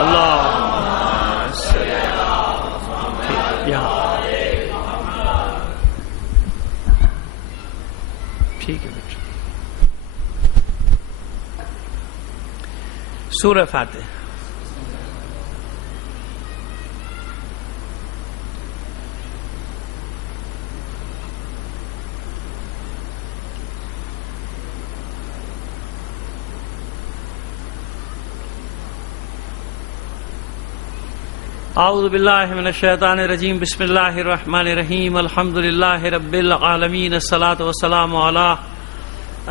اللہم صلی یہاں ٹھیک ہے بیٹا. سورہ فاتحہ. اعوذ باللہ من الشیطان الرجیم. بسم اللہ الرحمن الرحیم. الحمدللہ رب العالمین. الصلاۃ والسلام علی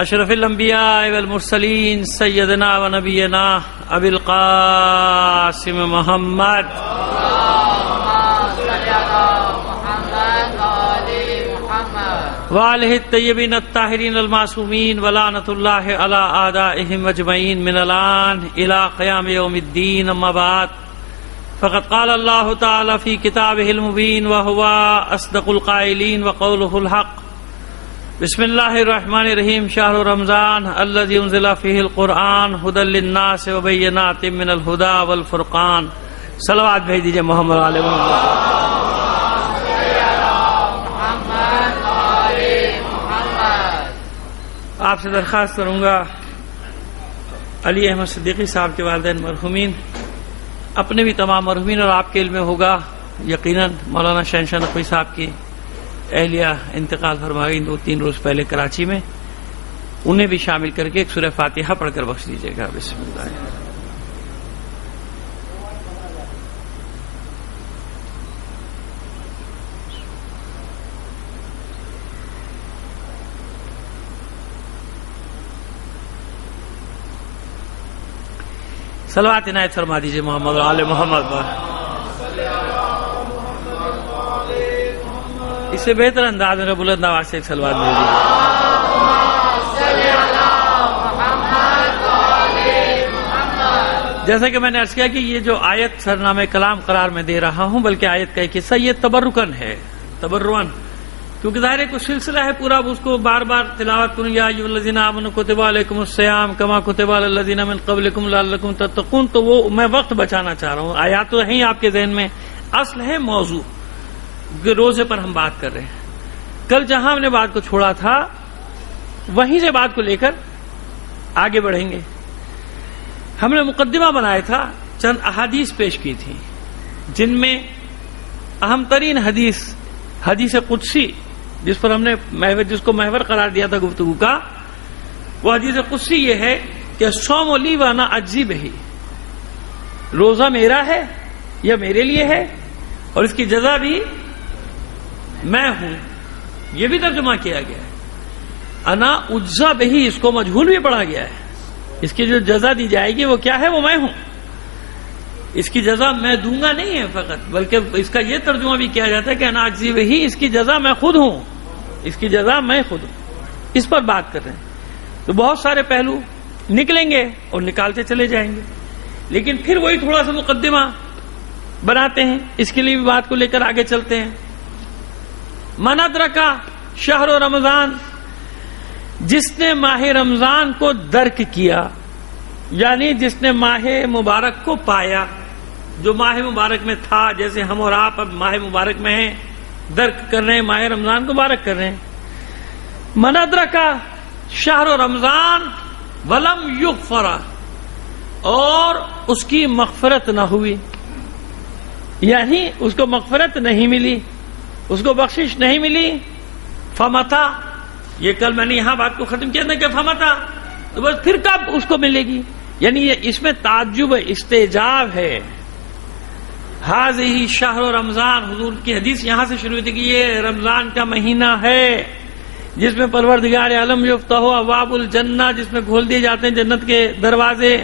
اشرف الانبیاء والمرسلین سیدنا و نبینا ابی القاسم محمد وآلہ الطیبین الطاہرین المعصومین ولعنۃ اللہ علی اعدائہم اجمعین من الآن الی قیام یوم الدین. اما بعد فقد قال اللہ تعالی فی کتابہ المبین وہو اصدق القائلین وقولہ الحق. بسم اللہ الرحمن الرحیم. شہر رمضان الذی انزل فیہ القرآن ھدی للناس وبینات من الھدی والفرقان. صلوات بھیج دیجئے محمد علیہ محمد. آپ سے درخواست کروں گا علی احمد صدیقی صاحب کے والدین مرحومین، اپنے بھی تمام مرحومین، اور آپ کے علم میں ہوگا یقیناً مولانا شہنشاہ نقوی صاحب کی اہلیہ انتقال فرما گئی 2-3 روز پہلے کراچی میں، انہیں بھی شامل کر کے ایک سورہ فاتحہ پڑھ کر بخش دیجیے گا. بسم اللہ. صلوات عنایت فرما دیجیے محمد آل محمد. اس سے بہتر انداز میں بلند آواز سے ایک صلوات دیجیے. جیسا کہ میں نے عرض کیا کہ یہ جو آیت سرنامہ کلام قرار میں دے رہا ہوں، بلکہ آیت کا ایک حصہ یہ تبرکن ہے، تبرعن، کیونکہ ظاہر ہے کچھ سلسلہ ہے پورا، اس کو بار بار تلاوت کروں. یا ایھا الذین آمنوا کتب علیکم الصیام کما کتب علی الذین من قبلکم لعلکم تتقون. تو وہ میں وقت بچانا چاہ رہا ہوں. آیات تو ہیں آپ کے ذہن میں، اصل ہے موضوع کہ روزے پر ہم بات کر رہے ہیں. کل جہاں ہم نے بات کو چھوڑا تھا وہیں سے بات کو لے کر آگے بڑھیں گے. ہم نے مقدمہ بنایا تھا، چند احادیث پیش کی تھی، جن میں اہم ترین حدیث قدسی، جس پر ہم نے جس کو محور قرار دیا تھا گفتگو کا، وہ حدیث قدسی یہ ہے کہ صوم لی وانا اجزی بہی، روزہ میرا ہے یا میرے لیے ہے اور اس کی جزا بھی میں ہوں. یہ بھی ترجمہ کیا گیا ہے. انا اجزا بہی، اس کو مجہول بھی پڑھا گیا ہے. اس کی جو جزا دی جائے گی وہ کیا ہے؟ وہ میں ہوں. اس کی جزا میں دوں گا نہیں ہے فقط، بلکہ اس کا یہ ترجمہ بھی کیا جاتا ہے کہ انا اجزی بہی، اس کی جزا میں خود ہوں، اس کی جزا میں خود ہوں. اس پر بات کر رہے ہیں تو بہت سارے پہلو نکلیں گے اور نکالتے چلے جائیں گے، لیکن پھر وہی تھوڑا سا مقدمہ بناتے ہیں. اس کے لیے بھی بات کو لے کر آگے چلتے ہیں. من ادرکا شہر رمضان، جس نے ماہ رمضان کو درک کیا، یعنی جس نے ماہ مبارک کو پایا، جو ماہ مبارک میں تھا، جیسے ہم اور آپ اب ماہ مبارک میں ہیں، درک کر رہے ہیں، ماہ رمضان کو مبارک کر رہے ہیں. من ادرکا شہر رمضان ولم یغفر، اور اس کی مغفرت نہ ہوئی، یعنی اس کو مغفرت نہیں ملی، اس کو بخشش نہیں ملی. فمتا، یہ کل میں نے یہاں بات کو ختم کیا تھا کہ فمتا، تو بس پھر کب اس کو ملے گی؟ یعنی اس میں تعجب استعجاب ہے. ہذہ شہر رمضان، حضور کی حدیث یہاں سے شروع ہوتی کہ یہ رمضان کا مہینہ ہے جس میں پروردگار عالم یفتح ابواب الجنہ، جس میں کھول دیے جاتے ہیں جنت کے دروازے،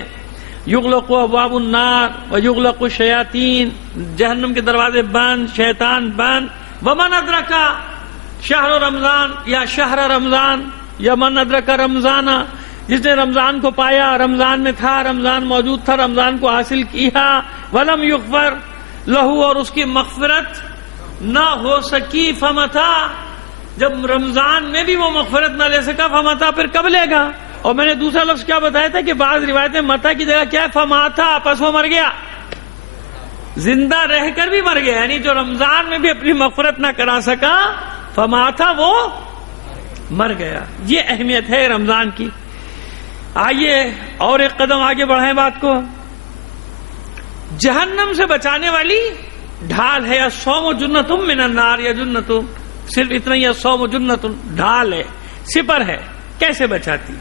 یغلق ابواب النار ویغلق الشیاطین، جہنم کے دروازے بند، شیطان بند. ومن ادرکا شہر رمضان یا شہر رمضان یا من ادرکا رمضان، جس نے رمضان کو پایا، رمضان میں تھا، رمضان موجود تھا، رمضان کو حاصل کیا، ولم یغفر لہو، اور اس کی مغفرت نہ ہو سکی. فمتا، جب رمضان میں بھی وہ مغفرت نہ لے سکا، فمتا، پھر کب لے گا؟ اور میں نے دوسرا لفظ کیا بتایا تھا کہ بعض روایتیں متا کی جگہ کیا ہے؟ فماتا، پس وہ مر گیا. زندہ رہ کر بھی مر گیا، یعنی جو رمضان میں بھی اپنی مغفرت نہ کرا سکا فما تھا وہ مر گیا. یہ اہمیت ہے رمضان کی. آئیے اور ایک قدم آگے بڑھائیں بات کو. جہنم سے بچانے والی ڈھال ہے. الصوم جنتم من النار، یا جنتم صرف اتنا ہی، الصوم جنتم ڈھال ہے، سپر ہے. کیسے بچاتی؟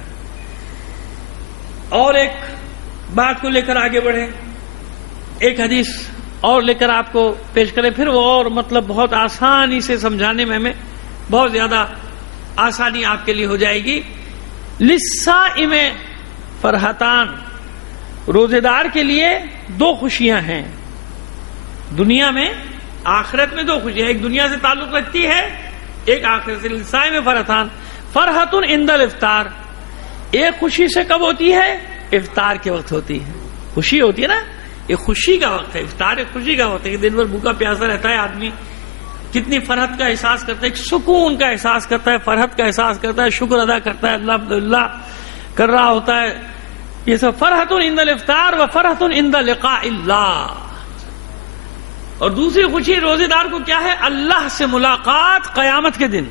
اور ایک بات کو لے کر آگے بڑھے، ایک حدیث اور لے کر آپ کو پیش کریں، پھر وہ اور مطلب بہت آسانی سے سمجھانے میں ہمیں بہت زیادہ آسانی آپ کے لیے ہو جائے گی. للصائم فرحتان، روزے دار کے لیے دو خوشیاں ہیں دنیا میں، آخرت میں دو خوشیاں، ایک دنیا سے تعلق رکھتی ہے، ایک آخرت سے. للصائم فرحتان، فرحت عند الافطار، ایک خوشی سے کب ہوتی ہے؟ افطار کے وقت ہوتی ہے. خوشی ہوتی ہے نا، یہ خوشی کا وقت ہے. افطار ایک خوشی کا وقت ہے کہ دن بھر بھوکا پیاسا رہتا ہے آدمی، کتنی فرحت کا احساس کرتا ہے، ایک سکون کا احساس کرتا ہے، فرحت کا احساس کرتا ہے، شکر ادا کرتا ہے، الحمدللہ کر رہا ہوتا ہے. یہ سب فرحت عند الافطار و فرحت عند لقاء اللہ. اور دوسری خوشی روزے دار کو کیا ہے؟ اللہ سے ملاقات قیامت کے دن.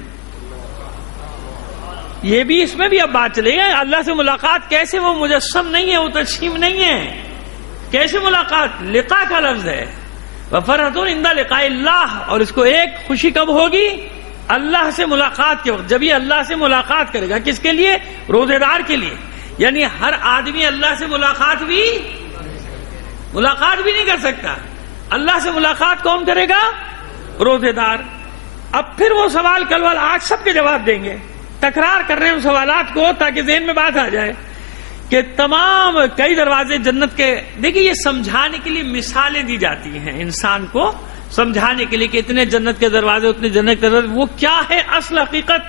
یہ بھی اس میں بھی اب بات چلے گا، اللہ سے ملاقات کیسے؟ وہ مجسم نہیں ہے، وہ تجسیم نہیں ہے. کیسے ملاقات؟ لقاء کا لفظ ہے. وفرحۃ عند لقاء اللہ. اور اس کو ایک خوشی کب ہوگی؟ اللہ سے ملاقات کے وقت. جب یہ اللہ سے ملاقات کرے گا، کس کے لیے؟ روزے دار کے لیے. یعنی ہر آدمی اللہ سے ملاقات بھی نہیں کر سکتا. اللہ سے ملاقات کون کرے گا؟ روزے دار. اب پھر وہ سوال کل والا آج سب کے جواب دیں گے. تکرار کر رہے ہیں ان سوالات کو تاکہ ذہن میں بات آ جائے کہ تمام کئی دروازے جنت کے. دیکھیے یہ سمجھانے کے لیے مثالیں دی جاتی ہیں انسان کو، سمجھانے کے لیے کہ اتنے جنت کے دروازے، اتنے جنت کے دروازے. وہ کیا ہے اصل حقیقت؟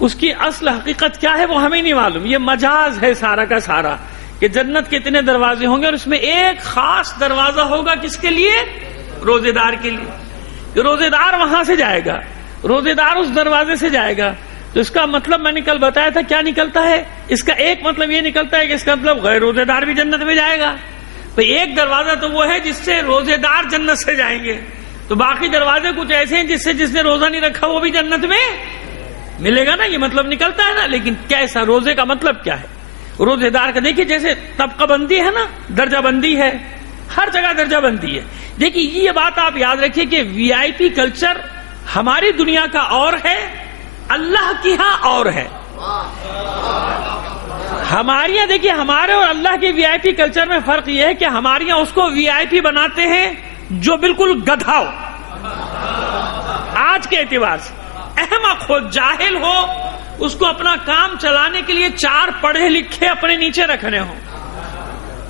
اس کی اصل حقیقت کیا ہے وہ ہمیں نہیں معلوم. یہ مجاز ہے سارا کا سارا کہ جنت کے اتنے دروازے ہوں گے اور اس میں ایک خاص دروازہ ہوگا کس کے لیے؟ روزے دار کے لیے. روزے دار وہاں سے جائے گا، روزے دار اس دروازے سے جائے گا. تو اس کا مطلب میں نے کل بتایا تھا کیا نکلتا ہے. اس کا ایک مطلب یہ نکلتا ہے کہ اس کا مطلب غیر روزے دار بھی جنت میں جائے گا. تو ایک دروازہ تو وہ ہے جس سے روزے دار جنت سے جائیں گے، تو باقی دروازے کچھ ایسے ہیں جس نے روزہ نہیں رکھا وہ بھی جنت میں ملے گا نا. یہ مطلب نکلتا ہے نا. لیکن کیسا روزے کا مطلب کیا ہے؟ روزے دار کا دیکھیے جیسے طبقہ بندی ہے نا، درجہ بندی ہے، ہر جگہ درجہ بندی ہے. دیکھیے یہ بات آپ یاد رکھیے کہ وی آئی پی کلچر ہماری دنیا کا اور ہے، اللہ کی ہاں اور ہے. ہمارے یہاں دیکھیے ہمارے اور اللہ کے وی آئی پی کلچر میں فرق یہ ہے کہ ہمارے یہاں اس کو وی آئی پی بناتے ہیں جو بالکل گدھا ہو، آج کے اعتبار سے احمق ہو، جاہل ہو، اس کو اپنا کام چلانے کے لیے 4 پڑھے لکھے اپنے نیچے رکھنے ہوں،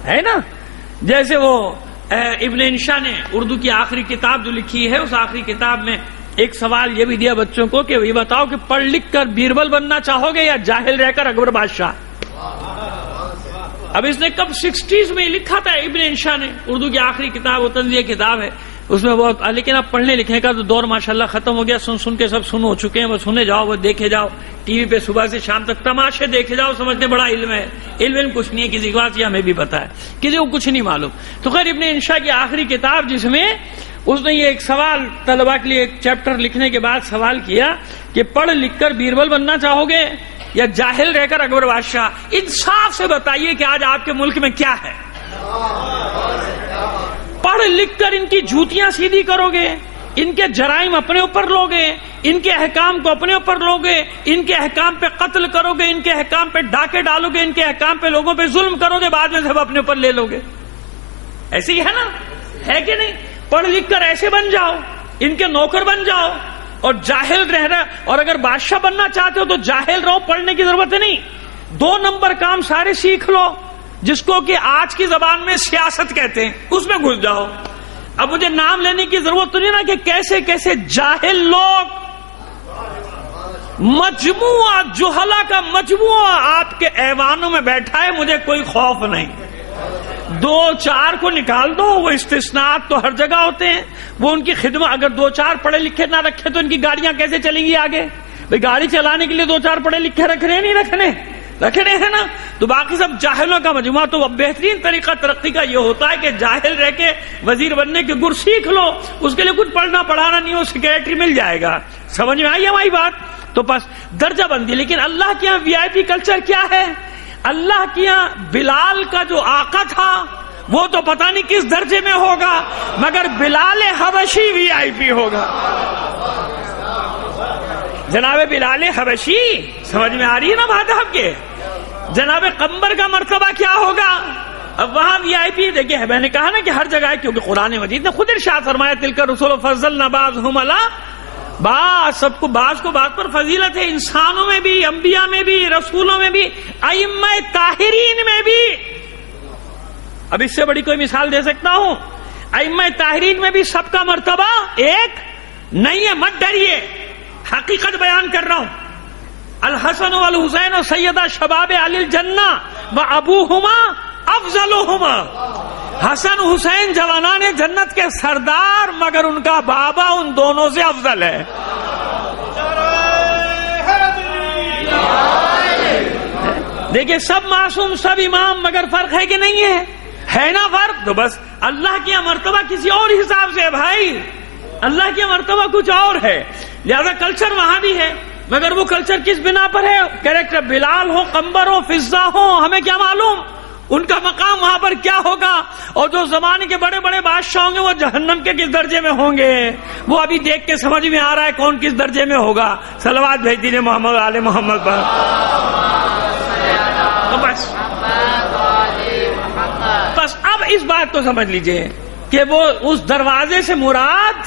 ہے نا. جیسے وہ ابن انشا نے اردو کی آخری کتاب جو لکھی ہے، اس آخری کتاب میں ایک سوال یہ بھی دیا بچوں کو کہ یہ بتاؤ کہ پڑھ لکھ کر بیربل بننا چاہو گے یا جاہل رہ کر اکبر بادشاہ. اب اس نے کب 60s میں لکھا تھا ابن انشا نے، اردو کی آخری کتاب، وہ طنزیہ کتاب ہے، اس میں بہت. لیکن اب پڑھنے لکھنے کا تو دور ماشاءاللہ ختم ہو گیا. سن کے سب سن ہو چکے ہیں. وہ سنے جاؤ، وہ دیکھے جاؤ، ٹی وی پہ صبح سے شام تک تماشے دیکھے جاؤ، سمجھتے بڑا علم ہے. علم کچھ نہیں ہے، کسی کی بات یہ ہمیں بھی پتا ہے، کسی کو کچھ نہیں معلوم. تو خیر ابن انشا کی آخری کتاب جس میں اس نے یہ ایک سوال طلباء کے لیے ایک چیپٹر لکھنے کے بعد سوال کیا کہ پڑھ لکھ کر بیربل بننا چاہو گے یا جاہل رہ کر اکبر بادشاہ. انصاف سے بتائیے کہ آج آپ کے ملک میں کیا ہے؟ پڑھ لکھ کر ان کی جھوٹیاں سیدھی کرو گے، ان کے جرائم اپنے اوپر لوگے، ان کے احکام کو اپنے اوپر لوگے، ان کے احکام پہ قتل کرو گے، ان کے احکام پہ ڈاکے ڈالو گے، ان کے احکام پہ لوگوں پہ ظلم کرو گے، بعد میں سب اپنے اوپر لے لو گے. ایسے ہی ہے نا، ہے کہ نہیں؟ پڑھ لکھ کر ایسے بن جاؤ، ان کے نوکر بن جاؤ اور جاہل رہ رہا. اور اگر بادشاہ بننا چاہتے ہو تو جاہل رہو، پڑھنے کی ضرورت نہیں. 2 نمبر کام سارے سیکھ لو، جس کو کہ آج کی زبان میں سیاست کہتے ہیں، اس میں گھس جاؤ. اب مجھے نام لینے کی ضرورت تو نہیں نا کہ کیسے کیسے جاہل لوگ، مجموعہ جہلا کا مجموعہ آپ کے ایوانوں میں بیٹھا ہے. مجھے کوئی خوف نہیں. 2-4 کو نکال دو، وہ استثناءات تو ہر جگہ ہوتے ہیں. وہ ان کی خدمت، اگر 2-4 پڑھے لکھے نہ رکھے تو ان کی گاڑیاں کیسے چلیں گی آگے؟ بھئی گاڑی چلانے کے لیے 2-4 پڑھے لکھے رکھ رہے ہیں نہیں رکھنے؟ رکھے ہیں نا، تو باقی سب جاہلوں کا مجموعہ. تو بہترین طریقہ ترقی کا یہ ہوتا ہے کہ جاہل رہ کے وزیر بننے کے گر سیکھ لو، اس کے لیے کچھ پڑھنا پڑھانا نہیں ہو، سیکریٹری مل جائے گا. سمجھ میں آئی ہماری بات؟ تو بس درجہ بندی. لیکن اللہ کے یہاں وی آئی پی کلچر کیا ہے؟ اللہ کے یہاں بلال کا جو آقا تھا وہ تو پتہ نہیں کس درجے میں ہوگا، مگر بلال حبشی وی آئی پی ہوگا. جناب بلال حبشی، سمجھ میں آ رہی ہے نا بات آپ کے؟ جناب قمبر کا مرتبہ کیا ہوگا؟ اب وہاں وی آئی پی دیکھیے، میں نے کہا نا کہ ہر جگہ ہے، کیونکہ قرآن مجید نے خود ارشاد فرمایا تلک الرسل فضلنا بعضهم علی بعض، سب کو بعض کو بعض پر فضیلت ہے، انسانوں میں بھی، انبیاء میں بھی، رسولوں میں بھی، ائمہ طاہرین میں بھی. اب اس سے بڑی کوئی مثال دے سکتا ہوں؟ ائمہ طاہرین میں بھی سب کا مرتبہ ایک نہیں ہے. مت ڈریے، حقیقت بیان کر رہا ہوں. الحسن والحسین سیدہ شباب اہل الجنہ و ابوہما افضلہما. حسن حسین جوانان جنت کے سردار، مگر ان کا بابا ان دونوں سے افضل ہے. دیکھیں سب معصوم، سب امام، مگر فرق ہے کہ نہیں ہے نا فرق؟ تو بس اللہ کی مرتبہ کسی اور حساب سے ہے بھائی، اللہ کی مرتبہ کچھ اور ہے. لہذا کلچر وہاں بھی ہے، مگر وہ کلچر کس بنا پر ہے؟ کریکٹر بلال ہو، قمبر ہو، فضہ ہو، ہمیں کیا معلوم ان کا مقام وہاں پر کیا ہوگا. اور جو زمانے کے بڑے بڑے بادشاہ ہوں گے وہ جہنم کے کس درجے میں ہوں گے، وہ ابھی دیکھ کے سمجھ میں آ رہا ہے کون کس درجے میں ہوگا. صلوات بھیج دیجیے محمد آل محمد پر. تو بس اب اس بات کو سمجھ لیجئے کہ وہ اس دروازے سے مراد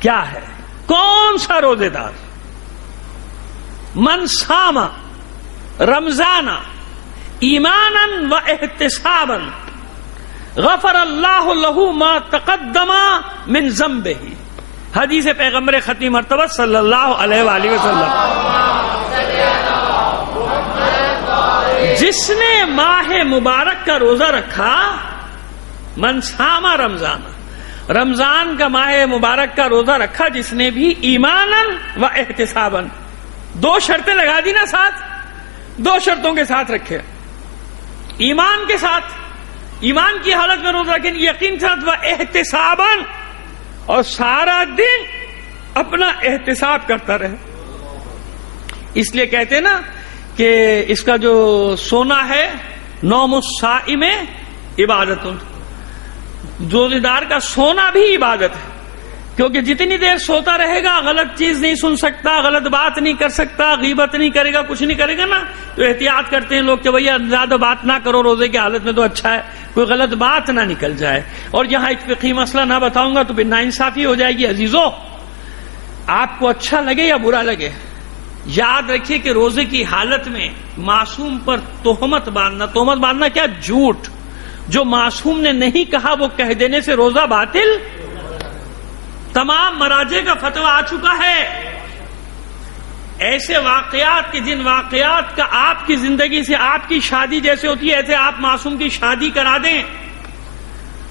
کیا ہے. کون سا روزے دار؟ من صام رمضان ایمانا و احتسابا غفر اللہ له ما تقدم من ذنبہ. حدیث پیغمبر ختمی مرتبہ صلی اللہ علیہ وآلہ وسلم. جس نے ماہ مبارک کا روزہ رکھا، من صام رمضان، رمضان کا ماہ مبارک کا روزہ رکھا جس نے بھی، ایمانا و احتسابا، دو شرطیں لگا دی نا ساتھ، دو شرطوں کے ساتھ رکھے. ایمان کے ساتھ، ایمان کی حالت میں روزہ رکھیں، یقین کے ساتھ، و احتسابا، اور سارا دن اپنا احتساب کرتا رہے. اس لیے کہتے ہیں نا کہ اس کا جو سونا ہے، نوم الصائم عبادت، روزے دار کا سونا بھی عبادت ہے. کیونکہ جتنی دیر سوتا رہے گا غلط چیز نہیں سن سکتا، غلط بات نہیں کر سکتا، غیبت نہیں کرے گا، کچھ نہیں کرے گا نا. تو احتیاط کرتے ہیں لوگ کہ بھیا زیادہ بات نہ کرو، روزے کی حالت میں تو اچھا ہے کوئی غلط بات نہ نکل جائے. اور یہاں ایک فقہی مسئلہ نہ بتاؤں گا تو پھر ناانصافی ہو جائے گی. عزیزو، آپ کو اچھا لگے یا برا لگے، یاد رکھیے کہ روزے کی حالت میں معصوم پر تہمت باندھنا کیا؟ جھوٹ. جو معصوم نے نہیں کہا وہ کہہ دینے سے روزہ باطل. تمام مراجع کا فتویٰ آ چکا ہے. ایسے واقعات کہ جن واقعات کا آپ کی زندگی سے، آپ کی شادی جیسے ہوتی ہے ایسے آپ معصوم کی شادی کرا دیں،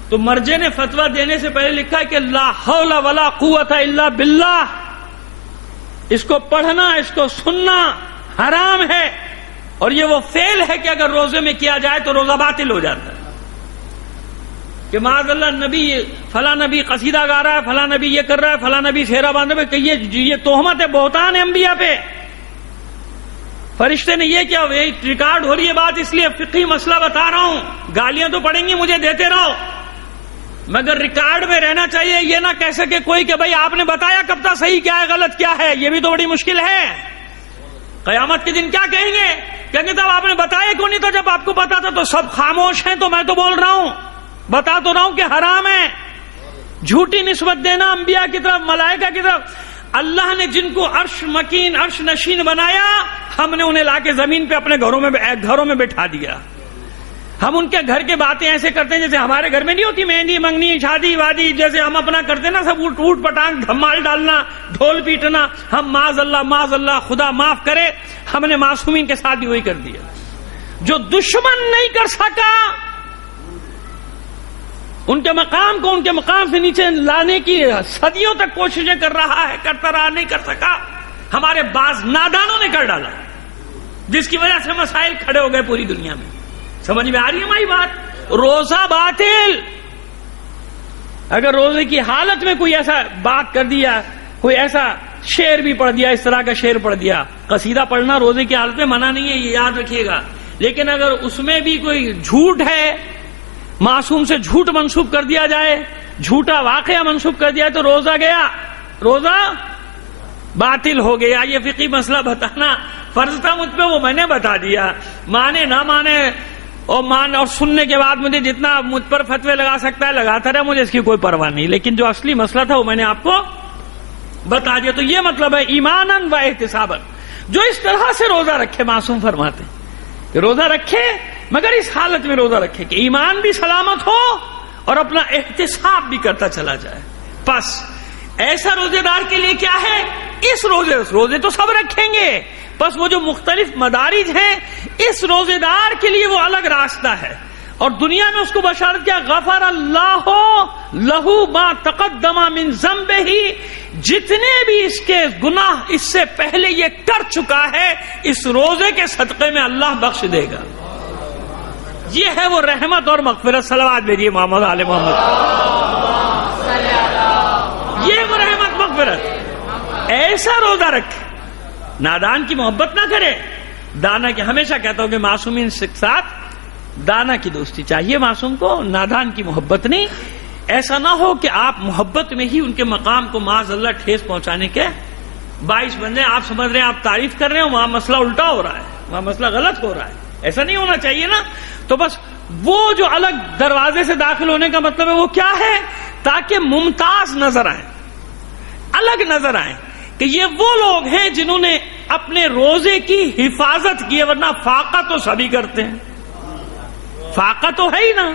تو مرجع نے فتویٰ دینے سے پہلے لکھا ہے کہ لا حول ولا قوت الا باللہ. اس کو پڑھنا، اس کو سننا حرام ہے. اور یہ وہ فعل ہے کہ اگر روزے میں کیا جائے تو روزہ باطل ہو جاتا ہے. کہ معاذ اللہ نبی فلاں نبی قصیدہ گا رہا ہے، فلاں نبی یہ کر رہا ہے، فلاں نبی سہرا باندھے پہ، کہ یہ تہمت ہے، بہتان ہے انبیاء پہ. فرشتے نے یہ کیا، ریکارڈ ہو رہی ہے بات، اس لیے فقہی مسئلہ بتا رہا ہوں. گالیاں تو پڑیں گی، مجھے دیتے رہو، مگر ریکارڈ میں رہنا چاہیے. یہ نہ کہہ سکے کوئی کہ بھائی آپ نے بتایا کب تک صحیح کیا ہے غلط کیا ہے. یہ بھی تو بڑی مشکل ہے. قیامت کے دن کیا کہیں گے؟ کہیں گے تب آپ نے بتایا کیوں نہیں تھا؟ جب آپ کو پتا تھا تو سب خاموش ہیں. تو میں تو بول رہا ہوں، بتا تو رہا ہوں کہ حرام ہے. جھوٹی نسبت دینا انبیاء کی طرف، ملائکہ کی طرف. اللہ نے جن کو عرش مکین، عرش نشین بنایا، ہم نے انہیں لا کے زمین پہ اپنے گھروں میں بٹھا دیا. ہم ان کے گھر کے باتیں ایسے کرتے ہیں جیسے ہمارے گھر میں نہیں ہوتی، مہندی منگنی شادی وادی جیسے ہم اپنا کرتے ہیں نا، سب اوٹ پٹانگ دھمال ڈالنا، ڈھول پیٹنا. ہم معاذ اللہ خدا معاف کرے، ہم نے معصومین کے ساتھ بھی وہی کر دیا. جو دشمن نہیں کر سکا، ان کے مقام کو ان کے مقام سے نیچے لانے کی صدیوں تک کوششیں کر رہا ہے، کرتا رہا، نہیں کر سکا. ہمارے بعض نادانوں نے کر ڈالا. جس کی وجہ سے مسائل کھڑے ہو گئے پوری دنیا میں. سمجھ میں آ رہی ہے ہماری بات؟ روزہ باطل. اگر روزے کی حالت میں کوئی ایسا بات کر دیا، کوئی ایسا شعر بھی پڑھ دیا، اس طرح کا شعر پڑھ دیا، قصیدہ پڑھنا روزے کی حالت میں منع نہیں ہے، یہ یاد رکھیے گا. لیکن اگر اس میں بھی کوئی جھوٹ ہے، معصوم سے جھوٹ منسوب کر دیا جائے، جھوٹا واقعہ منسوب کر دیا تو روزہ گیا، روزہ باطل ہو گیا. یہ فقہی مسئلہ بتانا فرض تھا مجھ پہ، وہ میں نے بتا دیا. مانے نہ مانے اور سننے کے بعد مجھے جتنا مجھ پر فتوے لگا سکتا ہے لگاتا رہا، مجھے اس کی کوئی پرواہ نہیں. لیکن جو اصلی مسئلہ تھا وہ میں نے آپ کو بتا دیا. تو یہ مطلب ہے ایماناً و احتساباً. جو اس طرح سے روزہ رکھے، معصوم فرماتے ہیں کہ روزہ رکھے مگر اس حالت میں روزہ رکھے کہ ایمان بھی سلامت ہو اور اپنا احتساب بھی کرتا چلا جائے. بس ایسا روزے دار کے لیے کیا ہے؟ اس روزے تو سب رکھیں گے، بس وہ جو مختلف مدارج ہیں، اس روزے دار کے لیے وہ الگ راستہ ہے. اور دنیا میں اس کو بشارت کیا؟ غفر اللہ لہو ما تقدم من ذنبہ، جتنے بھی اس کے گناہ اس سے پہلے یہ کر چکا ہے اس روزے کے صدقے میں اللہ بخش دے گا. یہ ہے وہ رحمت اور مغفرت. صلوات بھیجیے محمد آل محمد. یہ وہ رحمت مغفرت. ایسا روزہ رکھے، نادان کی محبت نہ کرے، دانا کی. ہمیشہ کہتا ہوں کہ معصومین کے ساتھ دانا کی دوستی چاہیے، معصوم کو نادان کی محبت نہیں. ایسا نہ ہو کہ آپ محبت میں ہی ان کے مقام کو معاذ اللہ ٹھیس پہنچانے کے باعث بن جائیں. آپ سمجھ رہے ہیں آپ تعریف کر رہے ہیں، وہاں مسئلہ الٹا ہو رہا ہے، وہاں مسئلہ غلط ہو رہا ہے. ایسا نہیں ہونا چاہیے نا. تو بس وہ جو الگ دروازے سے داخل ہونے کا مطلب ہے وہ کیا ہے؟ تاکہ ممتاز نظر آئیں، الگ نظر آئیں کہ یہ وہ لوگ ہیں جنہوں نے اپنے روزے کی حفاظت کی ہے. ورنہ فاقہ تو سبھی کرتے ہیں، فاقہ تو ہے ہی نا،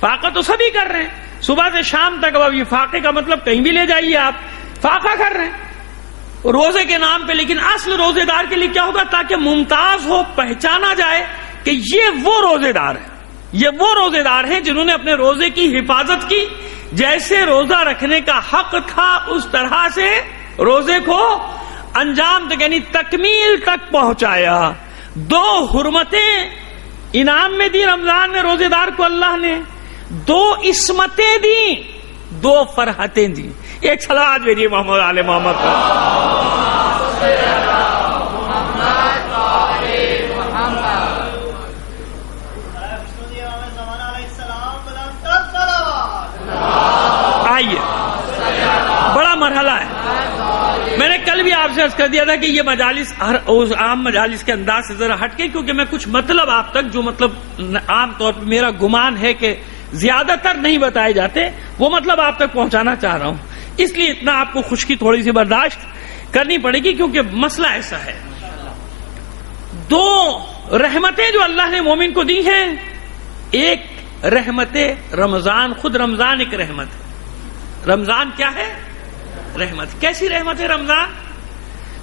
فاقہ تو سبھی کر رہے ہیں صبح سے شام تک. اب یہ فاقے کا مطلب کہیں بھی لے جائیے آپ، فاقہ کر رہے ہیں روزے کے نام پہ. لیکن اصل روزے دار کے لیے کیا ہوگا؟ تاکہ ممتاز ہو، پہچانا جائے کہ یہ وہ روزے دار ہیں، یہ وہ روزے دار ہیں جنہوں نے اپنے روزے کی حفاظت کی. جیسے روزہ رکھنے کا حق تھا اس طرح سے روزے کو انجام تک یعنی تکمیل تک پہنچایا. 2 حرمتیں انعام میں دی رمضان میں روزے دار کو اللہ نے، 2 عصمتیں دی، 2 فرحتیں دی. ایک صلوات بھیجیے محمد آل محمد پر. آئیے، بڑا مرحلہ ہے. میں نے کل بھی آپ سے عرض کر دیا تھا کہ یہ مجالس عام مجالس کے انداز سے ذرا ہٹ کے، کیونکہ میں کچھ مطلب آپ تک جو مطلب عام طور پر میرا گمان ہے کہ زیادہ تر نہیں بتائے جاتے، وہ مطلب آپ تک پہنچانا چاہ رہا ہوں. اس لیے اتنا آپ کو خشکی تھوڑی سی برداشت کرنی پڑے گی، کیونکہ مسئلہ ایسا ہے. 2 رحمتیں جو اللہ نے مومن کو دی ہیں. ایک رحمت رمضان، خود رمضان ایک رحمت ہے. رمضان کیا ہے؟ رحمت. کیسی رحمت ہے رمضان؟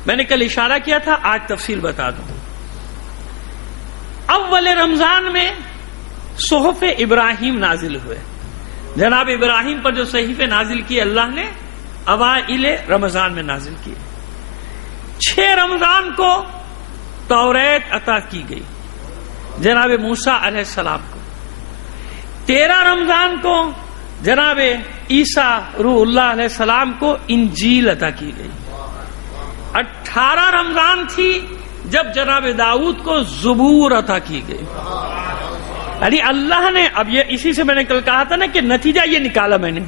میں نے کل اشارہ کیا تھا، آج تفصیل بتا دوں. اول رمضان میں صحف ابراہیم نازل ہوئے. جناب ابراہیم پر جو صحیفے نازل کیے اللہ نے اوائل رمضان میں نازل کیے. 6 رمضان کو توریت عطا کی گئی جناب موسیٰ علیہ السلام کو. 13 رمضان کو جناب عیسیٰ روح اللہ علیہ السلام کو انجیل عطا کی گئی. 18 رمضان تھی جب جناب داؤد کو زبور عطا کی گئی. یعنی اللہ نے، اب یہ اسی سے میں نے کل کہا تھا نا کہ نتیجہ یہ نکالا میں نے،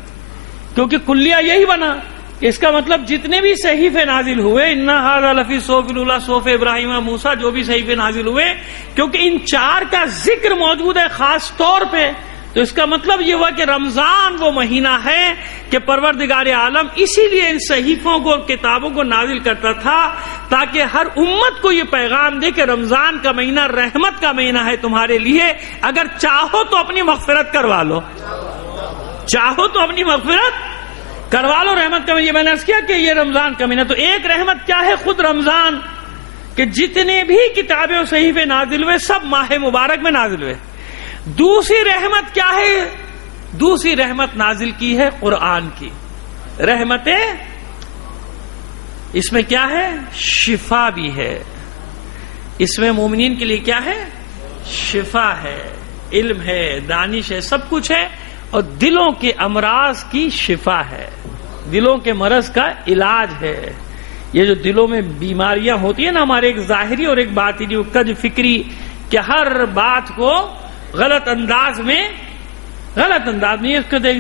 کیونکہ کلیہ یہی بنا کہ اس کا مطلب جتنے بھی صحیفے نازل ہوئے، اِنَّا هَذَا لَفِي صُحُفِ الْأُولَىٰ صُحُفِ ابراہیم موسیٰ، جو بھی صحیفے نازل ہوئے، کیونکہ ان 4 کا ذکر موجود ہے خاص طور پہ، تو اس کا مطلب یہ ہوا کہ رمضان وہ مہینہ ہے کہ پروردگار عالم اسی لیے ان صحیفوں کو، کتابوں کو نازل کرتا تھا تاکہ ہر امت کو یہ پیغام دے کہ رمضان کا مہینہ رحمت کا مہینہ ہے تمہارے لیے. اگر چاہو تو اپنی مغفرت کروا لو، چاہو تو اپنی مغفرت کروا لو. رحمت کا مہینہ میں نے عرض کیا کہ یہ رمضان کا مہینہ. تو ایک رحمت کیا ہے؟ خود رمضان، کہ جتنے بھی کتابیں اور صحیفے نازل ہوئے سب ماہ مبارک میں نازل ہوئے. دوسری رحمت کیا ہے؟ دوسری رحمت نازل کی ہے قرآن کی. رحمتیں اس میں کیا ہے؟ شفا بھی ہے، اس میں مومنین کے لیے کیا ہے؟ شفا ہے، علم ہے، دانش ہے، سب کچھ ہے، اور دلوں کے امراض کی شفا ہے، دلوں کے مرض کا علاج ہے۔ یہ جو دلوں میں بیماریاں ہوتی ہیں نا ہمارے، ایک ظاہری اور ایک باطنی، کج فکری، کہ ہر بات کو غلط انداز میں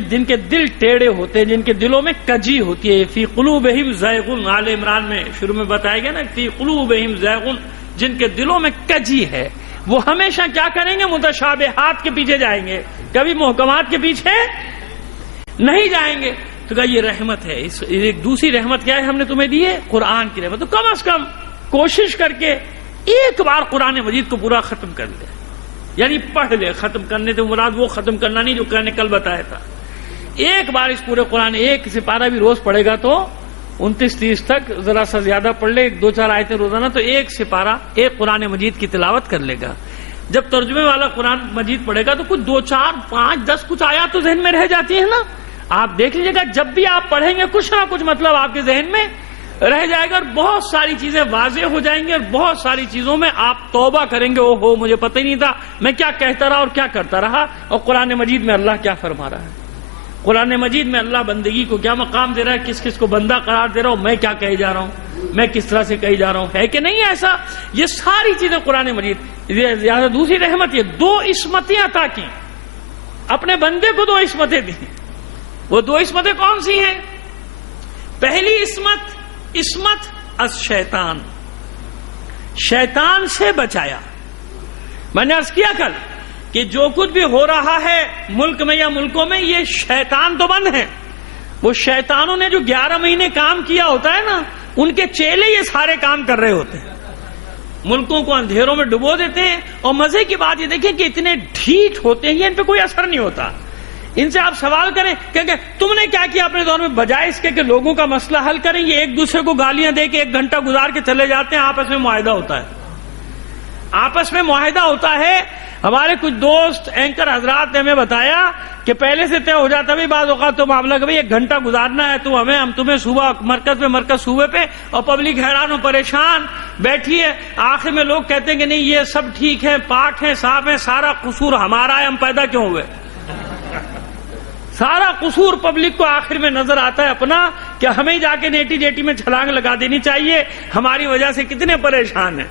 جن کے دل ٹیڑے ہوتے ہیں، جن کے دلوں میں کجی ہوتی ہے، فی قلوبہم زیغ، آل عمران میں شروع میں بتایا گیا نا، فی قلوبہم زیغ، جن کے دلوں میں کجی ہے، وہ ہمیشہ کیا کریں گے؟ متشابہات کے پیچھے جائیں گے، کبھی محکمات کے پیچھے نہیں جائیں گے۔ تو کہا یہ رحمت ہے۔ ایک دوسری رحمت کیا ہے ہم نے تمہیں دی ہے؟ قرآن کی رحمت۔ تو کم از کم کوشش کر کے ایک بار قرآن مجید کو پورا ختم کر لے، یعنی پڑھ لے۔ ختم کرنے سے مراد وہ ختم کرنا نہیں جو میں نے کل بتایا تھا۔ ایک بار اس پورے قرآن ایک سپارہ بھی روز پڑھے گا تو 29-30 تک، ذرا سا زیادہ پڑھ لے، 2-4 آیتیں روزانہ، تو ایک سپارہ، ایک قرآن مجید کی تلاوت کر لے گا۔ جب ترجمے والا قرآن مجید پڑھے گا تو کچھ 2, 4, 5, 10 کچھ آیات تو ذہن میں رہ جاتی ہیں نا۔ آپ دیکھ لیجیے گا جب بھی آپ پڑھیں گے کچھ نہ کچھ مطلب آپ کے ذہن میں رہ جائے گا، اور بہت ساری چیزیں واضح ہو جائیں گی، اور بہت ساری چیزوں میں آپ توبہ کریں گے، اوہو مجھے پتہ ہی نہیں تھا میں کیا کہتا رہا اور کیا کرتا رہا، اور قرآن مجید میں اللہ کیا فرما رہا ہے، قرآن مجید میں اللہ بندگی کو کیا مقام دے رہا ہے، کس کس کو بندہ قرار دے رہا ہوں، میں کیا کہے جا رہا ہوں، میں کس طرح سے کہے جا رہا ہوں، ہے کہ نہیں ایسا؟ یہ ساری چیزیں قرآن مجید۔ زیادہ دوسری رحمت یہ 2 عصمتیں عطا کی، اپنے بندے کو 2 عصمتیں دی۔ وہ 2 عصمتیں کون سی ہیں؟ پہلی عصمت الشیطان، شیطان سے بچایا۔ میں نے عرض کیا کل کہ جو کچھ بھی ہو رہا ہے ملک میں یا ملکوں میں، یہ شیطان تو بند ہے، وہ شیطانوں نے جو 11 مہینے کام کیا ہوتا ہے نا، ان کے چیلے یہ سارے کام کر رہے ہوتے ہیں، ملکوں کو اندھیروں میں ڈبو دیتے ہیں۔ اور مزے کی بات یہ دیکھیں کہ اتنے ڈھیٹ ہوتے ہیں، ان پہ کوئی اثر نہیں ہوتا۔ ان سے آپ سوال کریں کہ تم نے کیا کیا اپنے دور میں، بجائے اس کے کہ لوگوں کا مسئلہ حل کریں، یہ ایک دوسرے کو گالیاں دے کے 1 گھنٹہ گزار کے چلے جاتے ہیں۔ آپس میں معاہدہ ہوتا ہے، آپس میں معاہدہ ہوتا ہے۔ ہمارے کچھ دوست اینکر حضرات نے ہمیں بتایا کہ پہلے سے طے ہو جاتا ہے بعض اوقات تو معاملہ کہ 1 گھنٹہ گزارنا ہے تو ہم تمہیں صبح مرکز پہ، مرکز صوبے پہ، اور پبلک حیران و پریشان بیٹھی ہے۔ آخر میں لوگ کہتے ہیں کہ نہیں یہ سب ٹھیک ہے، پاک ہے، صاف ہے، سارا قصور ہمارا ہے، ہم پیدا کیوں ہوئے؟ سارا قصور پبلک کو آخر میں نظر آتا ہے اپنا، کہ ہمیں جا کے نیٹی جیٹی میں چھلانگ لگا دینی چاہیے، ہماری وجہ سے کتنے پریشان ہیں۔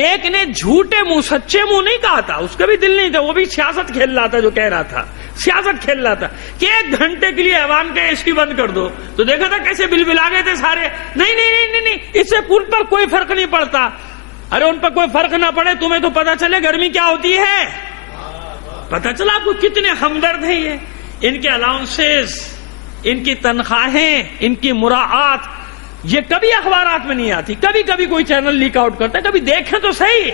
ایک نے جھوٹے منہ سچے منہ نہیں کہا تھا، اس کا بھی دل نہیں تھا، وہ بھی سیاست کھیل رہا تھا، جو کہہ رہا تھا سیاست کھیل رہا تھا کہ 1 گھنٹے کے لیے ایوان کا AC بند کر دو، تو دیکھا تھا کیسے بل بلا گئے تھے سارے، نہیں نہیں نہیں نہیں نہیں، اس سے ان پر کوئی فرق نہیں پڑتا۔ ارے ان پر کوئی فرق نہ پڑے، تمہیں تو پتا چلے گرمی کیا ہوتی ہے، پتا چلا آپ کو کتنے ہمدرد ہیں یہ۔ ان کے الاؤنسز، ان کی تنخواہیں، ان کی مراعات، یہ کبھی اخبارات میں نہیں آتی۔ کبھی کبھی کوئی چینل لیک آؤٹ کرتا ہے، کبھی دیکھیں تو صحیح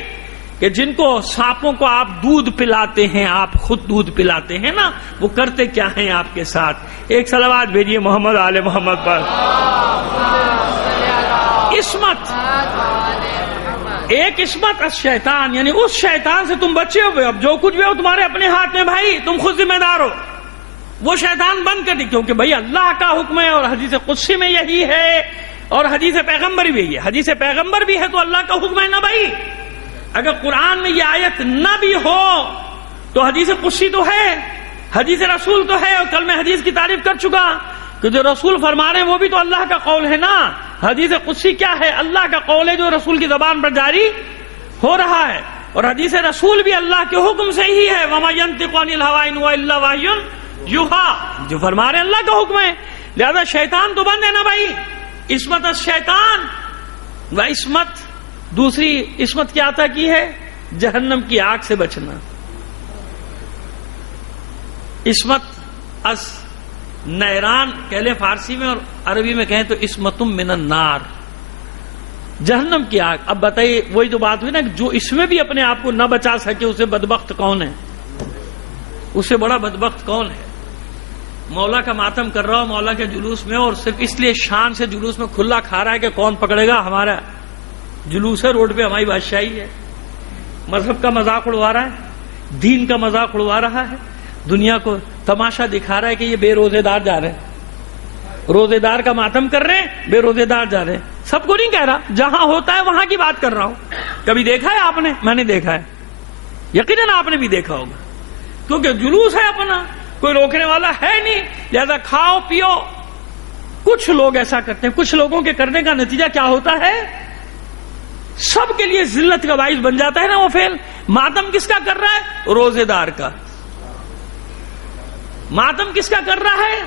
کہ جن کو سانپوں کو آپ دودھ پلاتے ہیں، آپ خود دودھ پلاتے ہیں نا، وہ کرتے کیا ہیں آپ کے ساتھ۔ ایک صلوات بھیجیے محمد آل محمد پر۔ عصمت، ایک عصمت الشیطان، یعنی اس شیطان سے تم بچے ہوئے، اب جو کچھ بھی ہو تمہارے اپنے ہاتھ میں بھائی، تم خود ذمہ دار ہو۔ وہ شیطان بند کر دی، کیونکہ بھائی اللہ کا حکم ہے، اور حدیث قدسی میں یہی ہے، اور حدیث پیغمبر بھی ہے، حدیث پیغمبر بھی ہے تو اللہ کا حکم ہے نا بھائی۔ اگر قرآن میں یہ آیت نہ بھی ہو تو حدیث قدسی تو ہے، حدیث رسول تو ہے، اور کل میں حدیث کی تعریف کر چکا کہ جو رسول فرما رہے ہیں وہ بھی تو اللہ کا قول ہے نا۔ حدیث قدسی کیا ہے؟ اللہ کا قول ہے جو رسول کی زبان پر جاری ہو رہا ہے، اور حدیث رسول بھی اللہ کے حکم سے ہی ہے۔ وَمَا يَنطِقُ عَنِ الْهَوَىٰ إِنْ هُوَ إِلَّا وَحْيٌ یوحیٰ، جو فرما رہے ہیں اللہ کا حکم ہے، لہذا شیطان تو بند ہے نا بھائی۔ عصمت الشیطان و عصمت، دوسری عصمت کیا عطا کی ہے؟ جہنم کی آگ سے بچنا۔ عصمت از نیران کہہ لیں فارسی میں، اور عربی میں کہیں تو عصمتم من النار، جہنم کی آگ۔ اب بتائیے وہی تو بات ہوئی نا، جو اس میں بھی اپنے آپ کو نہ بچا سکے اسے بدبخت کون ہے؟ اسے بڑا بدبخت کون ہے؟ مولا کا ماتم کر رہا ہو مولا کے جلوس میں، اور صرف اس لیے شان سے جلوس میں کھلا کھا رہا ہے کہ کون پکڑے گا، ہمارا جلوس ہے، روڈ پہ ہماری بادشاہی ہے، مذہب کا مذاق اڑوا رہا ہے، دین کا مذاق اڑوا رہا ہے، دنیا کو تماشا دکھا رہا ہے کہ یہ بے روزے دار جا رہے ہیں، روزے دار کا ماتم کر رہے ہیں، بے روزے دار جا رہے ہیں۔ سب کو نہیں کہہ رہا، جہاں ہوتا ہے وہاں کی بات کر رہا ہوں. کبھی دیکھا ہے آپ نے؟ میں نے دیکھا ہے، یقیناً آپ نے بھی دیکھا ہوگا، کیونکہ جلوس ہے اپنا، کوئی روکنے والا ہے نہیں، لہذا کھاؤ پیو. کچھ لوگ ایسا کرتے ہیں، کچھ لوگوں کے کرنے کا نتیجہ کیا ہوتا ہے؟ سب کے لیے ذلت کا باعث بن جاتا ہے نا وہ فعل. ماتم کس کا کر رہا ہے؟ روزے دار کا. ماتم کس کا کر رہا ہے؟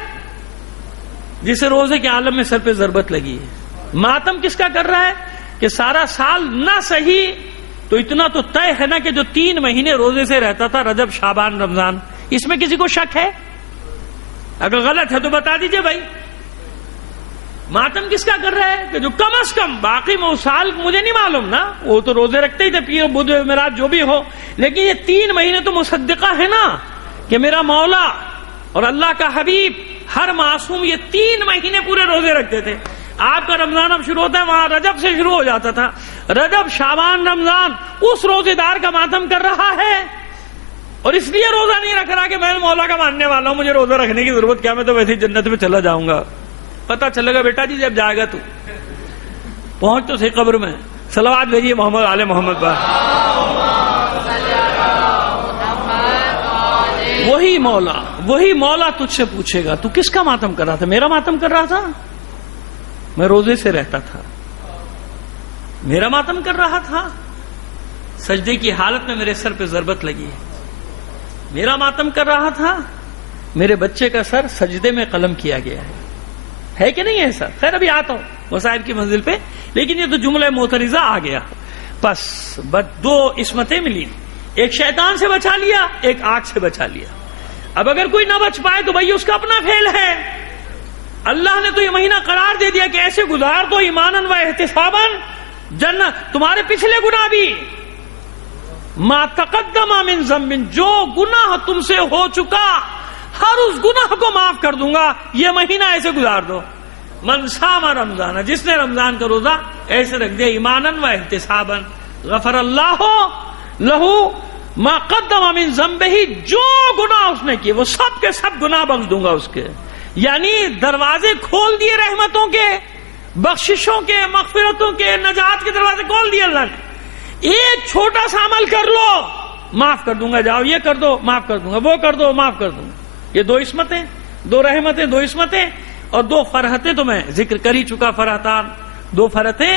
جسے روزے کے عالم میں سر پہ ضربت لگی ہے. ماتم کس کا کر رہا ہے؟ کہ سارا سال نہ صحیح تو اتنا تو طے ہے نا کہ جو 3 مہینے روزے سے رہتا تھا، رجب شعبان رمضان، اس میں کسی کو شک ہے؟ اگر غلط ہے تو بتا دیجئے بھائی. ماتم کس کا کر رہا ہے؟ کہ جو کم از کم باقی سال مجھے نہیں معلوم نا، وہ تو روزے رکھتے ہی تھے، پیر بدھ جمعرات جو بھی ہو، لیکن یہ 3 مہینے تو مصدقہ ہے نا کہ میرا مولا اور اللہ کا حبیب ہر معصوم یہ 3 مہینے پورے روزے رکھتے تھے. آپ کا رمضان اب شروع ہوتا ہے، وہاں رجب سے شروع ہو جاتا تھا. رجب شعبان رمضان اس روزے دار کا ماتم کر رہا ہے، اور اس لیے روزہ نہیں رکھ رہا کہ میں مولا کا ماننے والا ہوں، مجھے روزہ رکھنے کی ضرورت کیا، میں تو ویسے ہی جنت میں چلا جاؤں گا. پتہ چلے گا بیٹا جی جب جائے گا تو پہنچ تو صحیح قبر میں. صلوات بھیجیے محمد آل محمد پر. وہی مولا تجھ سے پوچھے گا تو کس کا ماتم کر رہا تھا؟ میرا ماتم کر رہا تھا، میں روزے سے رہتا تھا، میرا ماتم کر رہا تھا، سجدے کی حالت میں میرے سر پہ ضربت لگی ہے، میرا ماتم کر رہا تھا، میرے بچے کا سر سجدے میں قلم کیا گیا ہے کہ نہیں ایسا؟ خیر ابھی آتا ہوں وصائب کی منزل پہ، لیکن یہ تو جملہ معترضہ آ گیا. بس 2 عصمتیں ملی، ایک شیطان سے بچا لیا، ایک آگ سے بچا لیا. اب اگر کوئی نہ بچ پائے تو بھائی اس کا اپنا فعل ہے. اللہ نے تو یہ مہینہ قرار دے دیا کہ ایسے گزار دو ایماناً و احتساباً جنت، تمہارے پچھلے گناہ بھی، ما تقدم من ذنب، جو گناہ تم سے ہو چکا ہر اس گناہ کو معاف کر دوں گا. یہ مہینہ ایسے گزار دو. من صام رمضان، جس نے رمضان کا روزہ ایسے رکھ دیا ایماناً و احتساباً، غفر اللہ لہو ما قدم من ذنبہ، جو گناہ اس نے کیے وہ سب کے سب گناہ بخش دوں گا اس کے. یعنی دروازے کھول دیے رحمتوں کے، بخششوں کے، مغفرتوں کے، نجات کے دروازے کھول دیے اللہ نے. ایک چھوٹا سا عمل کر لو معاف کر دوں گا، جاؤ یہ کر دو معاف کر دوں گا، وہ کر دو معاف کر دوں گا. یہ 2 عصمتیں، 2 رحمتیں، 2 عصمتیں اور 2 فرحتیں تو میں ذکر کر ہی چکا. فرحتان 2 فرحتیں،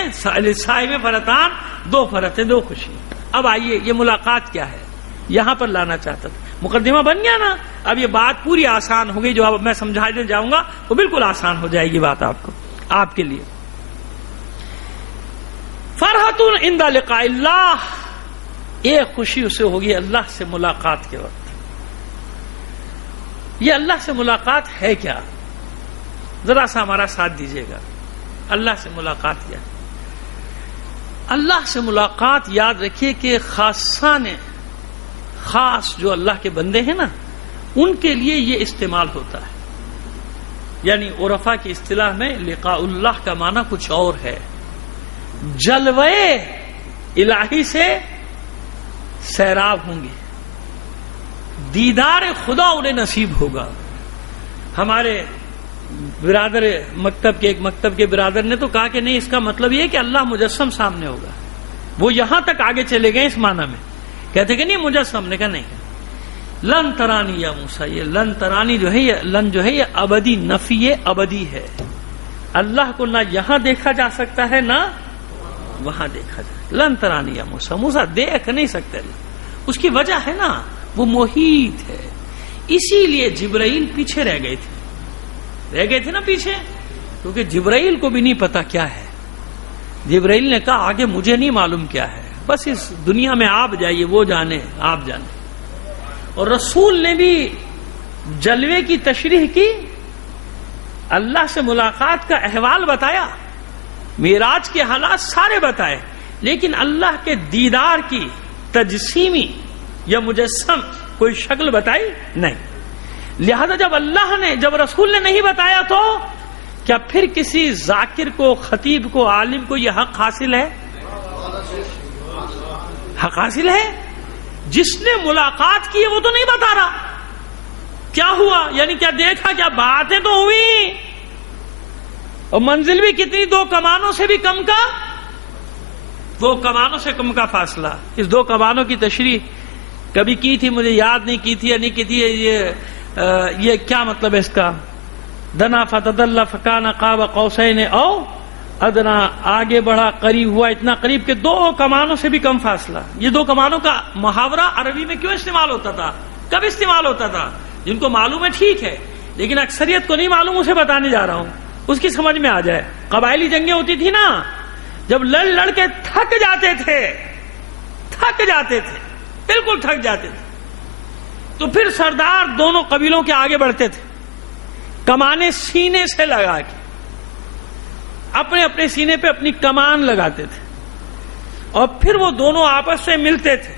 صائم فرحتان 2 فرحتیں، 2 خوشی. اب آئیے یہ ملاقات کیا ہے، یہاں پر لانا چاہتا تھا. مقدمہ بن گیا نا، اب یہ بات پوری آسان ہو گئی. جو اب میں سمجھانے جاؤں گا وہ بالکل آسان ہو جائے گی بات آپ کو، آپ کے لیے. فرحت عند لقاء اللہ، ایک خوشی اسے ہوگی اللہ سے ملاقات کے وقت. یہ اللہ سے ملاقات ہے کیا؟ ذرا سا ہمارا ساتھ دیجیے گا. اللہ سے ملاقات کیا؟ اللہ سے ملاقات یاد رکھیے کہ خاص جو اللہ کے بندے ہیں نا، ان کے لیے یہ استعمال ہوتا ہے. یعنی عرفا کی اصطلاح میں لقاء اللہ کا معنی کچھ اور ہے. جلوے الہی سے سیراب ہوں گے، دیدار خدا انہیں نصیب ہوگا. ہمارے برادر ایک مکتب کے برادر نے تو کہا کہ نہیں، اس کا مطلب یہ کہ اللہ مجسم سامنے ہوگا. وہ یہاں تک آگے چلے گئے اس معنی میں، کہتے کہ نہیں مجسم. نے کہا نہیں، لن ترانی یا موسیٰ، یہ لن ترانی جو ہے، یہ لن جو ہے یہ ابدی نفی ابدی ہے. اللہ کو نہ یہاں دیکھا جا سکتا ہے نہ وہاں دیکھا جائے. لن ترانی یا موسیٰ، موسیٰ دیکھ نہیں سکتے. اس کی وجہ ہے نا وہ محیط ہے. اسی لیے جبرائیل پیچھے رہ گئے تھے نا پیچھے، کیونکہ جبرائیل کو بھی نہیں پتا کیا ہے. جبرائیل نے کہا آگے مجھے نہیں معلوم کیا ہے، بس اس دنیا میں آپ جائیے، وہ جانے آپ جانے. اور رسول نے بھی جلوے کی تشریح کی، اللہ سے ملاقات کا احوال بتایا، معراج کے حالات سارے بتائے، لیکن اللہ کے دیدار کی تجسیمی یا مجسم کوئی شکل بتائی نہیں. لہذا جب رسول نے نہیں بتایا تو کیا پھر کسی ذاکر کو، خطیب کو، عالم کو یہ حق حاصل ہے؟ حق حاصل ہے. جس نے ملاقات کی ہے وہ تو نہیں بتا رہا کیا ہوا، یعنی کیا دیکھا، کیا باتیں تو ہوئی. اور منزل بھی کتنی؟ 2 کمانوں سے بھی کم کا، 2 کمانوں سے کم کا فاصلہ. اس 2 کمانوں کی تشریح کبھی کی تھی، مجھے یاد نہیں کی تھی یا نہیں کی تھی. یہ کیا مطلب ہے اس کا؟ دنا فتدل فکان قاب قوسین او ادنا، آگے بڑھا قریب ہوا، اتنا قریب کہ 2 کمانوں سے بھی کم فاصلہ. یہ 2 کمانوں کا محاورہ عربی میں کیوں استعمال ہوتا تھا، کب استعمال ہوتا تھا؟ جن کو معلوم ہے ٹھیک ہے، لیکن اکثریت کو نہیں معلوم، اسے بتانے جا رہا ہوں، اس کی سمجھ میں آ جائے. قبائلی جنگیں ہوتی تھی نا، جب لڑ کے تھک جاتے تھے، بالکل تھک جاتے تھے، تو پھر سردار دونوں قبیلوں کے آگے بڑھتے تھے، کمانے سینے سے لگا کے اپنے اپنے سینے پہ اپنی کمان لگاتے تھے، اور پھر وہ دونوں آپس سے ملتے تھے،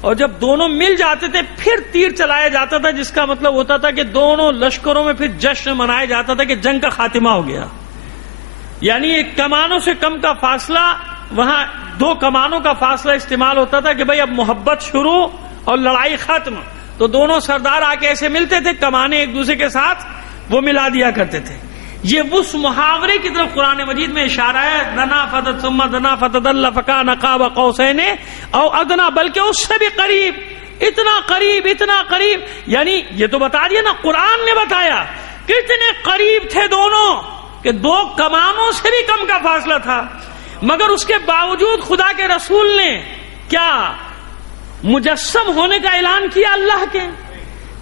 اور جب دونوں مل جاتے تھے پھر تیر چلایا جاتا تھا، جس کا مطلب ہوتا تھا کہ دونوں لشکروں میں پھر جشن منایا جاتا تھا کہ جنگ کا خاتمہ ہو گیا. یعنی ایک کمانوں سے کم کا فاصلہ، وہاں 2 کمانوں کا فاصلہ استعمال ہوتا تھا کہ بھئی اب محبت شروع اور لڑائی ختم. تو دونوں سردار آ کے ایسے ملتے تھے، کمانے ایک دوسرے کے ساتھ وہ ملا دیا کرتے تھے. یہ اس محاورے کی طرف قرآن مجید میں اشارہ ہے، دنا فتد ثم دنا فتدل فکان قاب قوسین او ادنا، بلکہ اس سے بھی قریب، اتنا قریب. یعنی یہ تو بتا دیا نا، قرآن نے بتایا کتنے قریب تھے دونوں، کہ 2 کمانوں سے بھی کم کا فاصلہ تھا. مگر اس کے باوجود خدا کے رسول نے کیا مجسم ہونے کا اعلان کیا؟ اللہ کے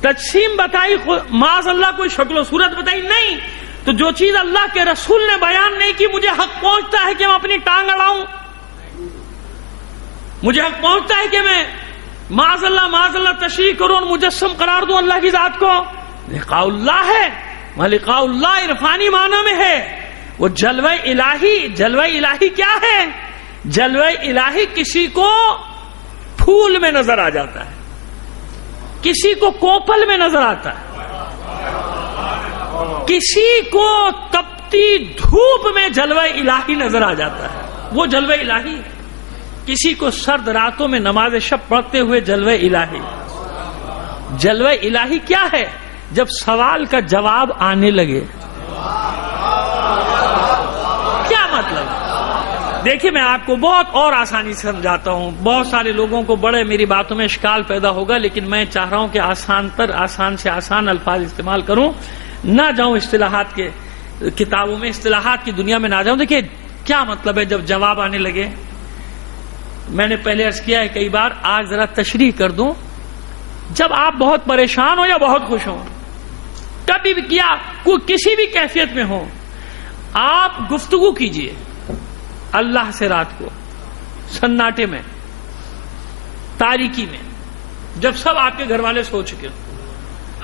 تجسیم بتائی، معاذ اللہ کوئی شکل و صورت بتائی نہیں. تو جو چیز اللہ کے رسول نے بیان نہیں کی، مجھے حق پہنچتا ہے کہ میں اپنی ٹانگ اڑاؤں، مجھے حق پہنچتا ہے کہ میں معاذ اللہ تشریح کروں اور مجسم قرار دوں اللہ کی ذات کو. لقاء اللہ ہے، لقاء اللہ عرفانی معنی میں ہے، وہ جلوہ الہی کیا ہے؟ جلوہ الہی کسی کو پھول میں نظر آ جاتا ہے، کسی کو کوپل میں نظر آتا ہے، کسی کو تپتی دھوپ میں جلوہ الہی نظر آ جاتا ہے، وہ جلوہ الہی. کسی کو سرد راتوں میں نماز شب پڑھتے ہوئے جلوہ الہی. جلوہ الہی کیا ہے؟ جب سوال کا جواب آنے لگے. کیا مطلب؟ دیکھیں میں آپ کو بہت اور آسانی سے سمجھاتا ہوں. بہت سارے لوگوں کو بڑے میری باتوں میں اشکال پیدا ہوگا، لیکن میں چاہ رہا ہوں کہ آسان سے آسان الفاظ استعمال کروں، نہ جاؤں اصطلاحات کے کتابوں میں، اصطلاحات کی دنیا میں نہ جاؤں. دیکھیں کیا مطلب ہے جب جواب آنے لگے. میں نے پہلے عرض کیا ہے کئی بار، آج ذرا تشریح کر دوں. جب آپ بہت پریشان ہو یا بہت خوش ہو، کبھی بھی کیا کسی بھی کیفیت میں ہو، آپ گفتگو کیجئے اللہ سے رات کو، سناٹے میں، تاریکی میں، جب سب آپ کے گھر والے سو چکے ہو،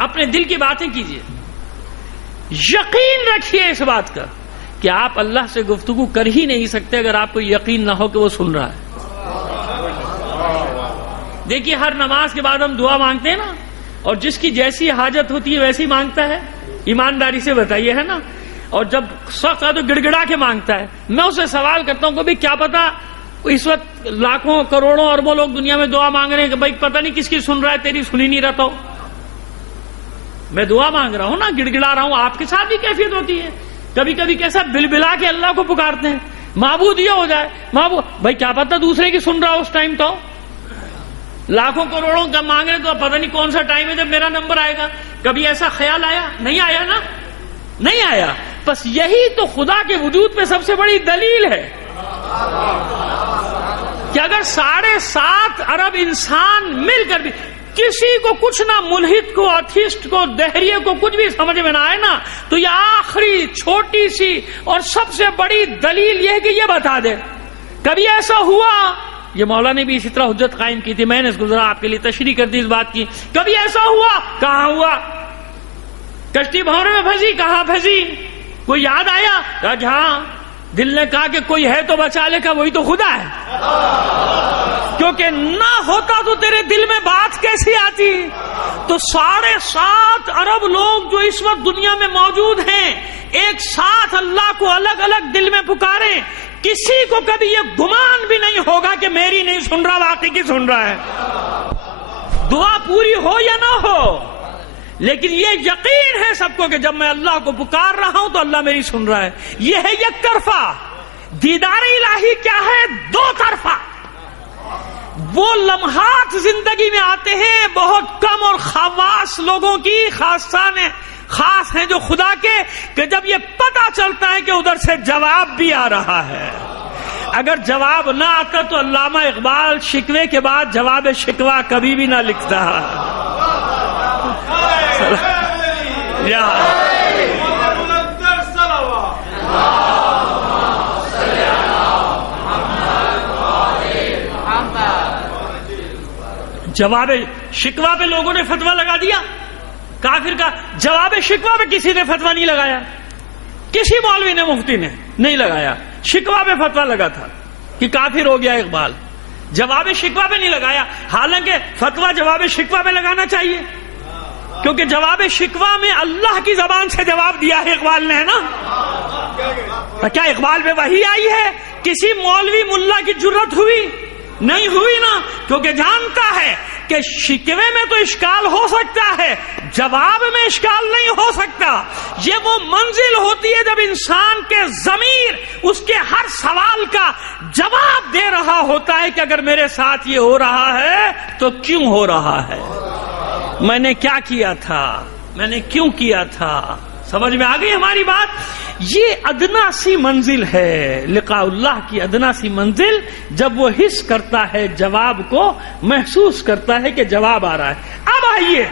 اپنے دل کی باتیں کیجئے. یقین رکھیے اس بات کا کہ آپ اللہ سے گفتگو کر ہی نہیں سکتے اگر آپ کو یقین نہ ہو کہ وہ سن رہا ہے. دیکھیے ہر نماز کے بعد ہم دعا مانگتے ہیں نا، اور جس کی جیسی حاجت ہوتی ہے ویسی مانگتا ہے. ایمانداری سے بتائیے، ہے نا. اور جب سخت ہے تو گڑ گڑا کے مانگتا ہے. میں اسے سوال کرتا ہوں کہ بھائی کیا پتا اس وقت لاکھوں کروڑوں اربوں لوگ دنیا میں دعا مانگ رہے ہیں کہ بھائی پتہ نہیں کس کی سن رہا ہے، تیری سن ہی نہیں رہتا ہو. میں دعا مانگ رہا ہوں نا، گڑ گڑا رہا ہوں. آپ کے ساتھ بھی کیفیت ہوتی ہے. کبھی کبھی کیسا بل بلا کے اللہ کو پکارتے ہیں، معبود یہ ہو جائے معبود. بھائی کیا پتا دوسرے کی سن رہا ہو اس ٹائم. تو لاکھوں کروڑوں کا مانگ رہے تو پتہ نہیں کون سا ٹائم ہے جب میرا نمبر آئے گا. کبھی ایسا خیال آیا؟ نہیں آیا نا، نہیں آیا. بس یہی تو خدا کے وجود پہ سب سے بڑی دلیل ہے کہ اگر 7.5 ارب انسان مل کر بھی کسی کو کچھ نہ، ملحد کو، ایتھیسٹ کو، دہریے کو کچھ بھی سمجھ میں نہ آئے نا، تو یہ آخری چھوٹی سی اور سب سے بڑی دلیل یہ ہے کہ یہ بتا دے کبھی ایسا ہوا. یہ مولا نے بھی اسی طرح حجت قائم کی تھی، میں نے اس گزرا آپ کے لیے تشریح کر دی اس بات کی. کبھی ایسا ہوا؟ کہاں ہوا؟ کشتی بھاونے میں پھنسی. کہاں پھنسی؟ کوئی یاد آیا؟ کہا جہاں دل نے کہا کہ کوئی ہے تو بچا لے کا، وہی تو خدا ہے. کیونکہ نہ ہوتا تو تیرے دل میں بات کیسی آتی. تو 7.5 ارب لوگ جو اس وقت دنیا میں موجود ہیں، ایک ساتھ اللہ کو الگ الگ دل میں پکاریں، کسی کو کبھی یہ گمان بھی نہیں ہوگا کہ میری نہیں سن رہا، واقعی کی سن رہا ہے. دعا پوری ہو یا نہ ہو، لیکن یہ یقین ہے سب کو کہ جب میں اللہ کو پکار رہا ہوں تو اللہ میری سن رہا ہے. یہ ہے یک طرفہ. دیدار الہی کیا ہے؟ دو طرفہ. وہ لمحات زندگی میں آتے ہیں بہت کم اور خواص لوگوں کی خاص ہیں جو خدا کے، کہ جب یہ پتہ چلتا ہے کہ ادھر سے جواب بھی آ رہا ہے. اگر جواب نہ آتا تو علامہ اقبال شکوے کے بعد جواب شکوہ کبھی بھی نہ لکھتا. جواب شکوہ پہ لوگوں نے فتویٰ لگا دیا. کافر کا جواب شکوہ پہ کسی نے فتویٰ نہیں لگایا. کسی مولوی نے مفتی نے نہیں لگایا. شکوہ پہ فتویٰ لگا تھا کہ کافر ہو گیا اقبال. جواب شکوہ پہ نہیں لگایا. حالانکہ فتویٰ جواب شکوہ پہ لگانا چاہیے، کیونکہ جواب شکوہ میں اللہ کی زبان سے جواب دیا ہے اقبال نے، ہے نا. کیا اقبال پہ وحی آئی ہے؟ کسی مولوی ملا کی جرت ہوئی؟ نہیں ہوئی نا، کیونکہ جانتا ہے کہ شکوے میں تو اشکال ہو سکتا ہے، جواب میں اشکال نہیں ہو سکتا. یہ وہ منزل ہوتی ہے جب انسان کے ضمیر اس کے ہر سوال کا جواب دے رہا ہوتا ہے کہ اگر میرے ساتھ یہ ہو رہا ہے تو کیوں ہو رہا ہے، میں نے کیا کیا تھا، میں نے کیوں کیا تھا. سمجھ میں آ گئی ہماری بات؟ یہ ادنا سی منزل ہے لقاء اللہ کی، ادنا سی منزل جب وہ حس کرتا ہے جواب کو، محسوس کرتا ہے کہ جواب آ رہا ہے. اب آئیے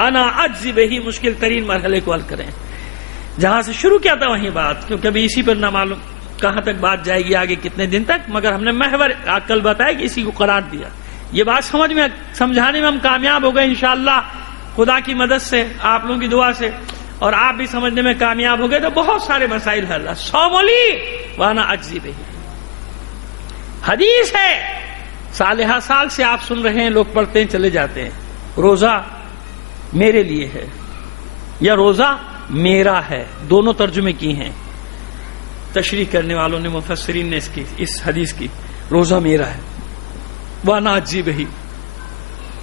انا اجزی بہی مشکل ترین مرحلے کو حل کریں. جہاں سے شروع کیا تھا وہیں بات، کیونکہ ابھی اسی پر نہ معلوم کہاں تک بات جائے گی، آگے کتنے دن تک، مگر ہم نے محور کل بتایا کہ اسی کو قرار دیا. یہ بات سمجھانے میں ہم کامیاب ہو گئے انشاءاللہ خدا کی مدد سے، آپ لوگوں کی دعا سے، اور آپ بھی سمجھنے میں کامیاب ہو گئے تو بہت سارے مسائل حل. صوم لی وانا اجزی بہی حدیث ہے، سالہ سال سے آپ سن رہے ہیں، لوگ پڑھتے ہیں چلے جاتے ہیں. روزہ میرے لیے ہے یا روزہ میرا ہے، دونوں ترجمے کی ہیں تشریح کرنے والوں نے، مفسرین نے اس حدیث کی. روزہ میرا ہے وانا اجزی بہی،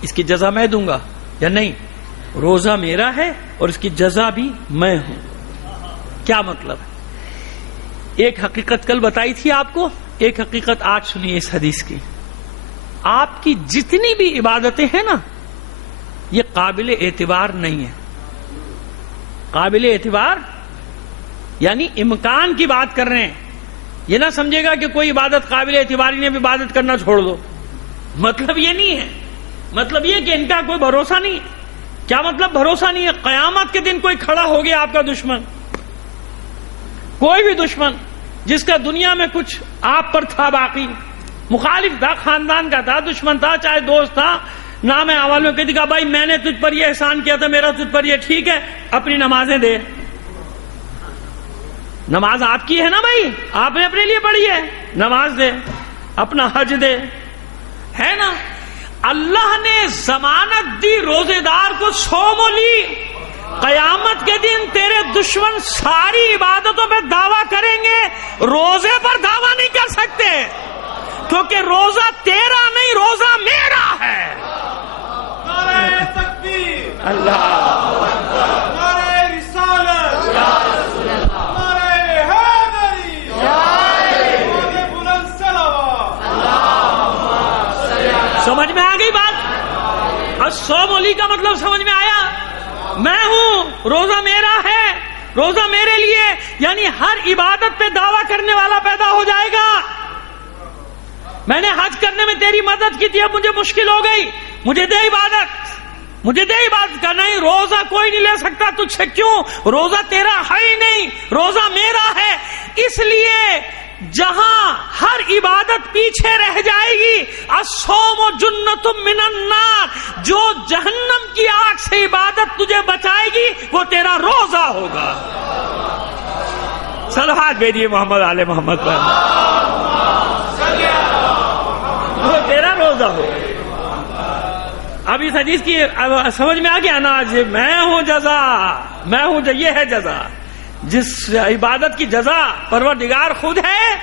اس کی جزا میں دوں گا یا نہیں؟ روزہ میرا ہے اور اس کی جزا بھی میں ہوں. کیا مطلب ہے؟ ایک حقیقت کل بتائی تھی آپ کو، ایک حقیقت آج سنیے اس حدیث کی. آپ کی جتنی بھی عبادتیں ہیں نا، یہ قابل اعتبار نہیں ہے. قابل اعتبار یعنی امکان کی بات کر رہے ہیں. یہ نہ سمجھے گا کہ کوئی عبادت قابل اعتبار ہی نہیں، عبادت کرنا چھوڑ دو. مطلب یہ نہیں ہے. مطلب یہ کہ ان کا کوئی بھروسہ نہیں ہے. کیا مطلب بھروسہ نہیں ہے؟ قیامت کے دن کوئی کھڑا ہو گیا آپ کا دشمن، کوئی بھی دشمن جس کا دنیا میں کچھ آپ پر تھا، باقی مخالف تھا، خاندان کا تھا، دشمن تھا، چاہے دوست تھا، نام اول میں کہتی کہا بھائی میں نے تجھ پر یہ احسان کیا تھا، میرا تجھ پر یہ ٹھیک ہے، اپنی نمازیں دے. نماز آپ کی ہے نا بھائی، آپ نے اپنے لیے پڑھی ہے، نماز دے، اپنا حج دے، ہے نا. اللہ نے ضمانت دی روزے دار کو، صوم لی. قیامت کے دن تیرے دشمن ساری عبادتوں پہ دعویٰ کریں گے، روزے پر دعویٰ نہیں کر سکتے، کیونکہ روزہ تیرا نہیں، روزہ میرا ہے. نعرہ تکبیر، اللہ اکبر، نعرہ رسالت، یا رسول اللہ، نعرہ حیدری، سمجھ میں آ گئی بات؟ الصوم لی کا مطلب سمجھ میں آیا؟ میں ہوں، روزہ میرا ہے، روزہ میرے لیے، یعنی ہر عبادت پہ دعویٰ کرنے والا پیدا ہو جائے گا. میں نے حج کرنے میں تیری مدد کی تھی، اب مجھے مشکل ہو گئی، مجھے دے عبادت، مجھے دے عبادت کا. نہیں، روزہ کوئی نہیں لے سکتا تجھ سے. کیوں؟ روزہ تیرا ہے ہی نہیں، روزہ میرا ہے. اس لیے جہاں ہر عبادت پیچھے رہ جائے گی، الصوم جنۃ من النار، جو جہنم کی آگ سے عبادت تجھے بچائے گی وہ تیرا روزہ ہوگا. صلوات بھیجیے محمد آل محمد پر، وہ تیرا روزہ ہوگا. اب اس حدیث کی سمجھ میں آ گیا نا؟ میں ہوں جزا، میں ہوں، یہ ہے جزا. جس عبادت کی جزا پروردگار خود ہے،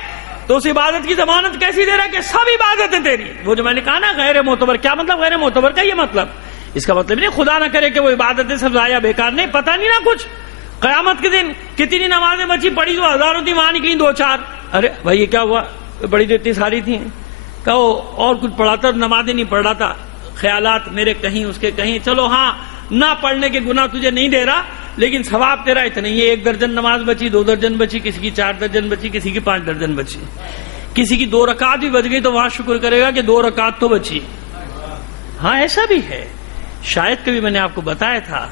تو اس عبادت کی ضمانت کیسی دے رہا ہے کہ سب عبادتیں تیری. وہ جو میں نے کہا نا غیر معتبر، کیا مطلب غیر معتبر کا؟ یہ مطلب اس کا مطلب نہیں خدا نہ کرے کہ وہ عبادتیں سب ضائع بیکار، نہیں، پتہ نہیں نا کچھ. قیامت کے دن کتنی نمازیں بچی پڑھی تو ہزاروں تھی، وہاں نکلی 2-4. ارے بھائی یہ کیا ہوا؟ بڑی تو اتنی ساری تھیں. کہو اور کچھ پڑھاتا، نمازیں نہیں پڑھ رہا تھا، خیالات میرے کہیں اس کے کہیں. چلو ہاں، نہ پڑھنے کے گناہ تجھے نہیں دے رہا، لیکن ثواب تیرا اتنا ہی ہے. 1 درجن نماز بچی، 2 درجن بچی، کسی کی 4 درجن بچی، کسی کی 5 درجن بچی، کسی کی 2 رکعت بھی بچ گئی تو وہاں شکر کرے گا کہ 2 رکعت تو بچی. ہاں ایسا بھی ہے. شاید کبھی میں نے آپ کو بتایا تھا،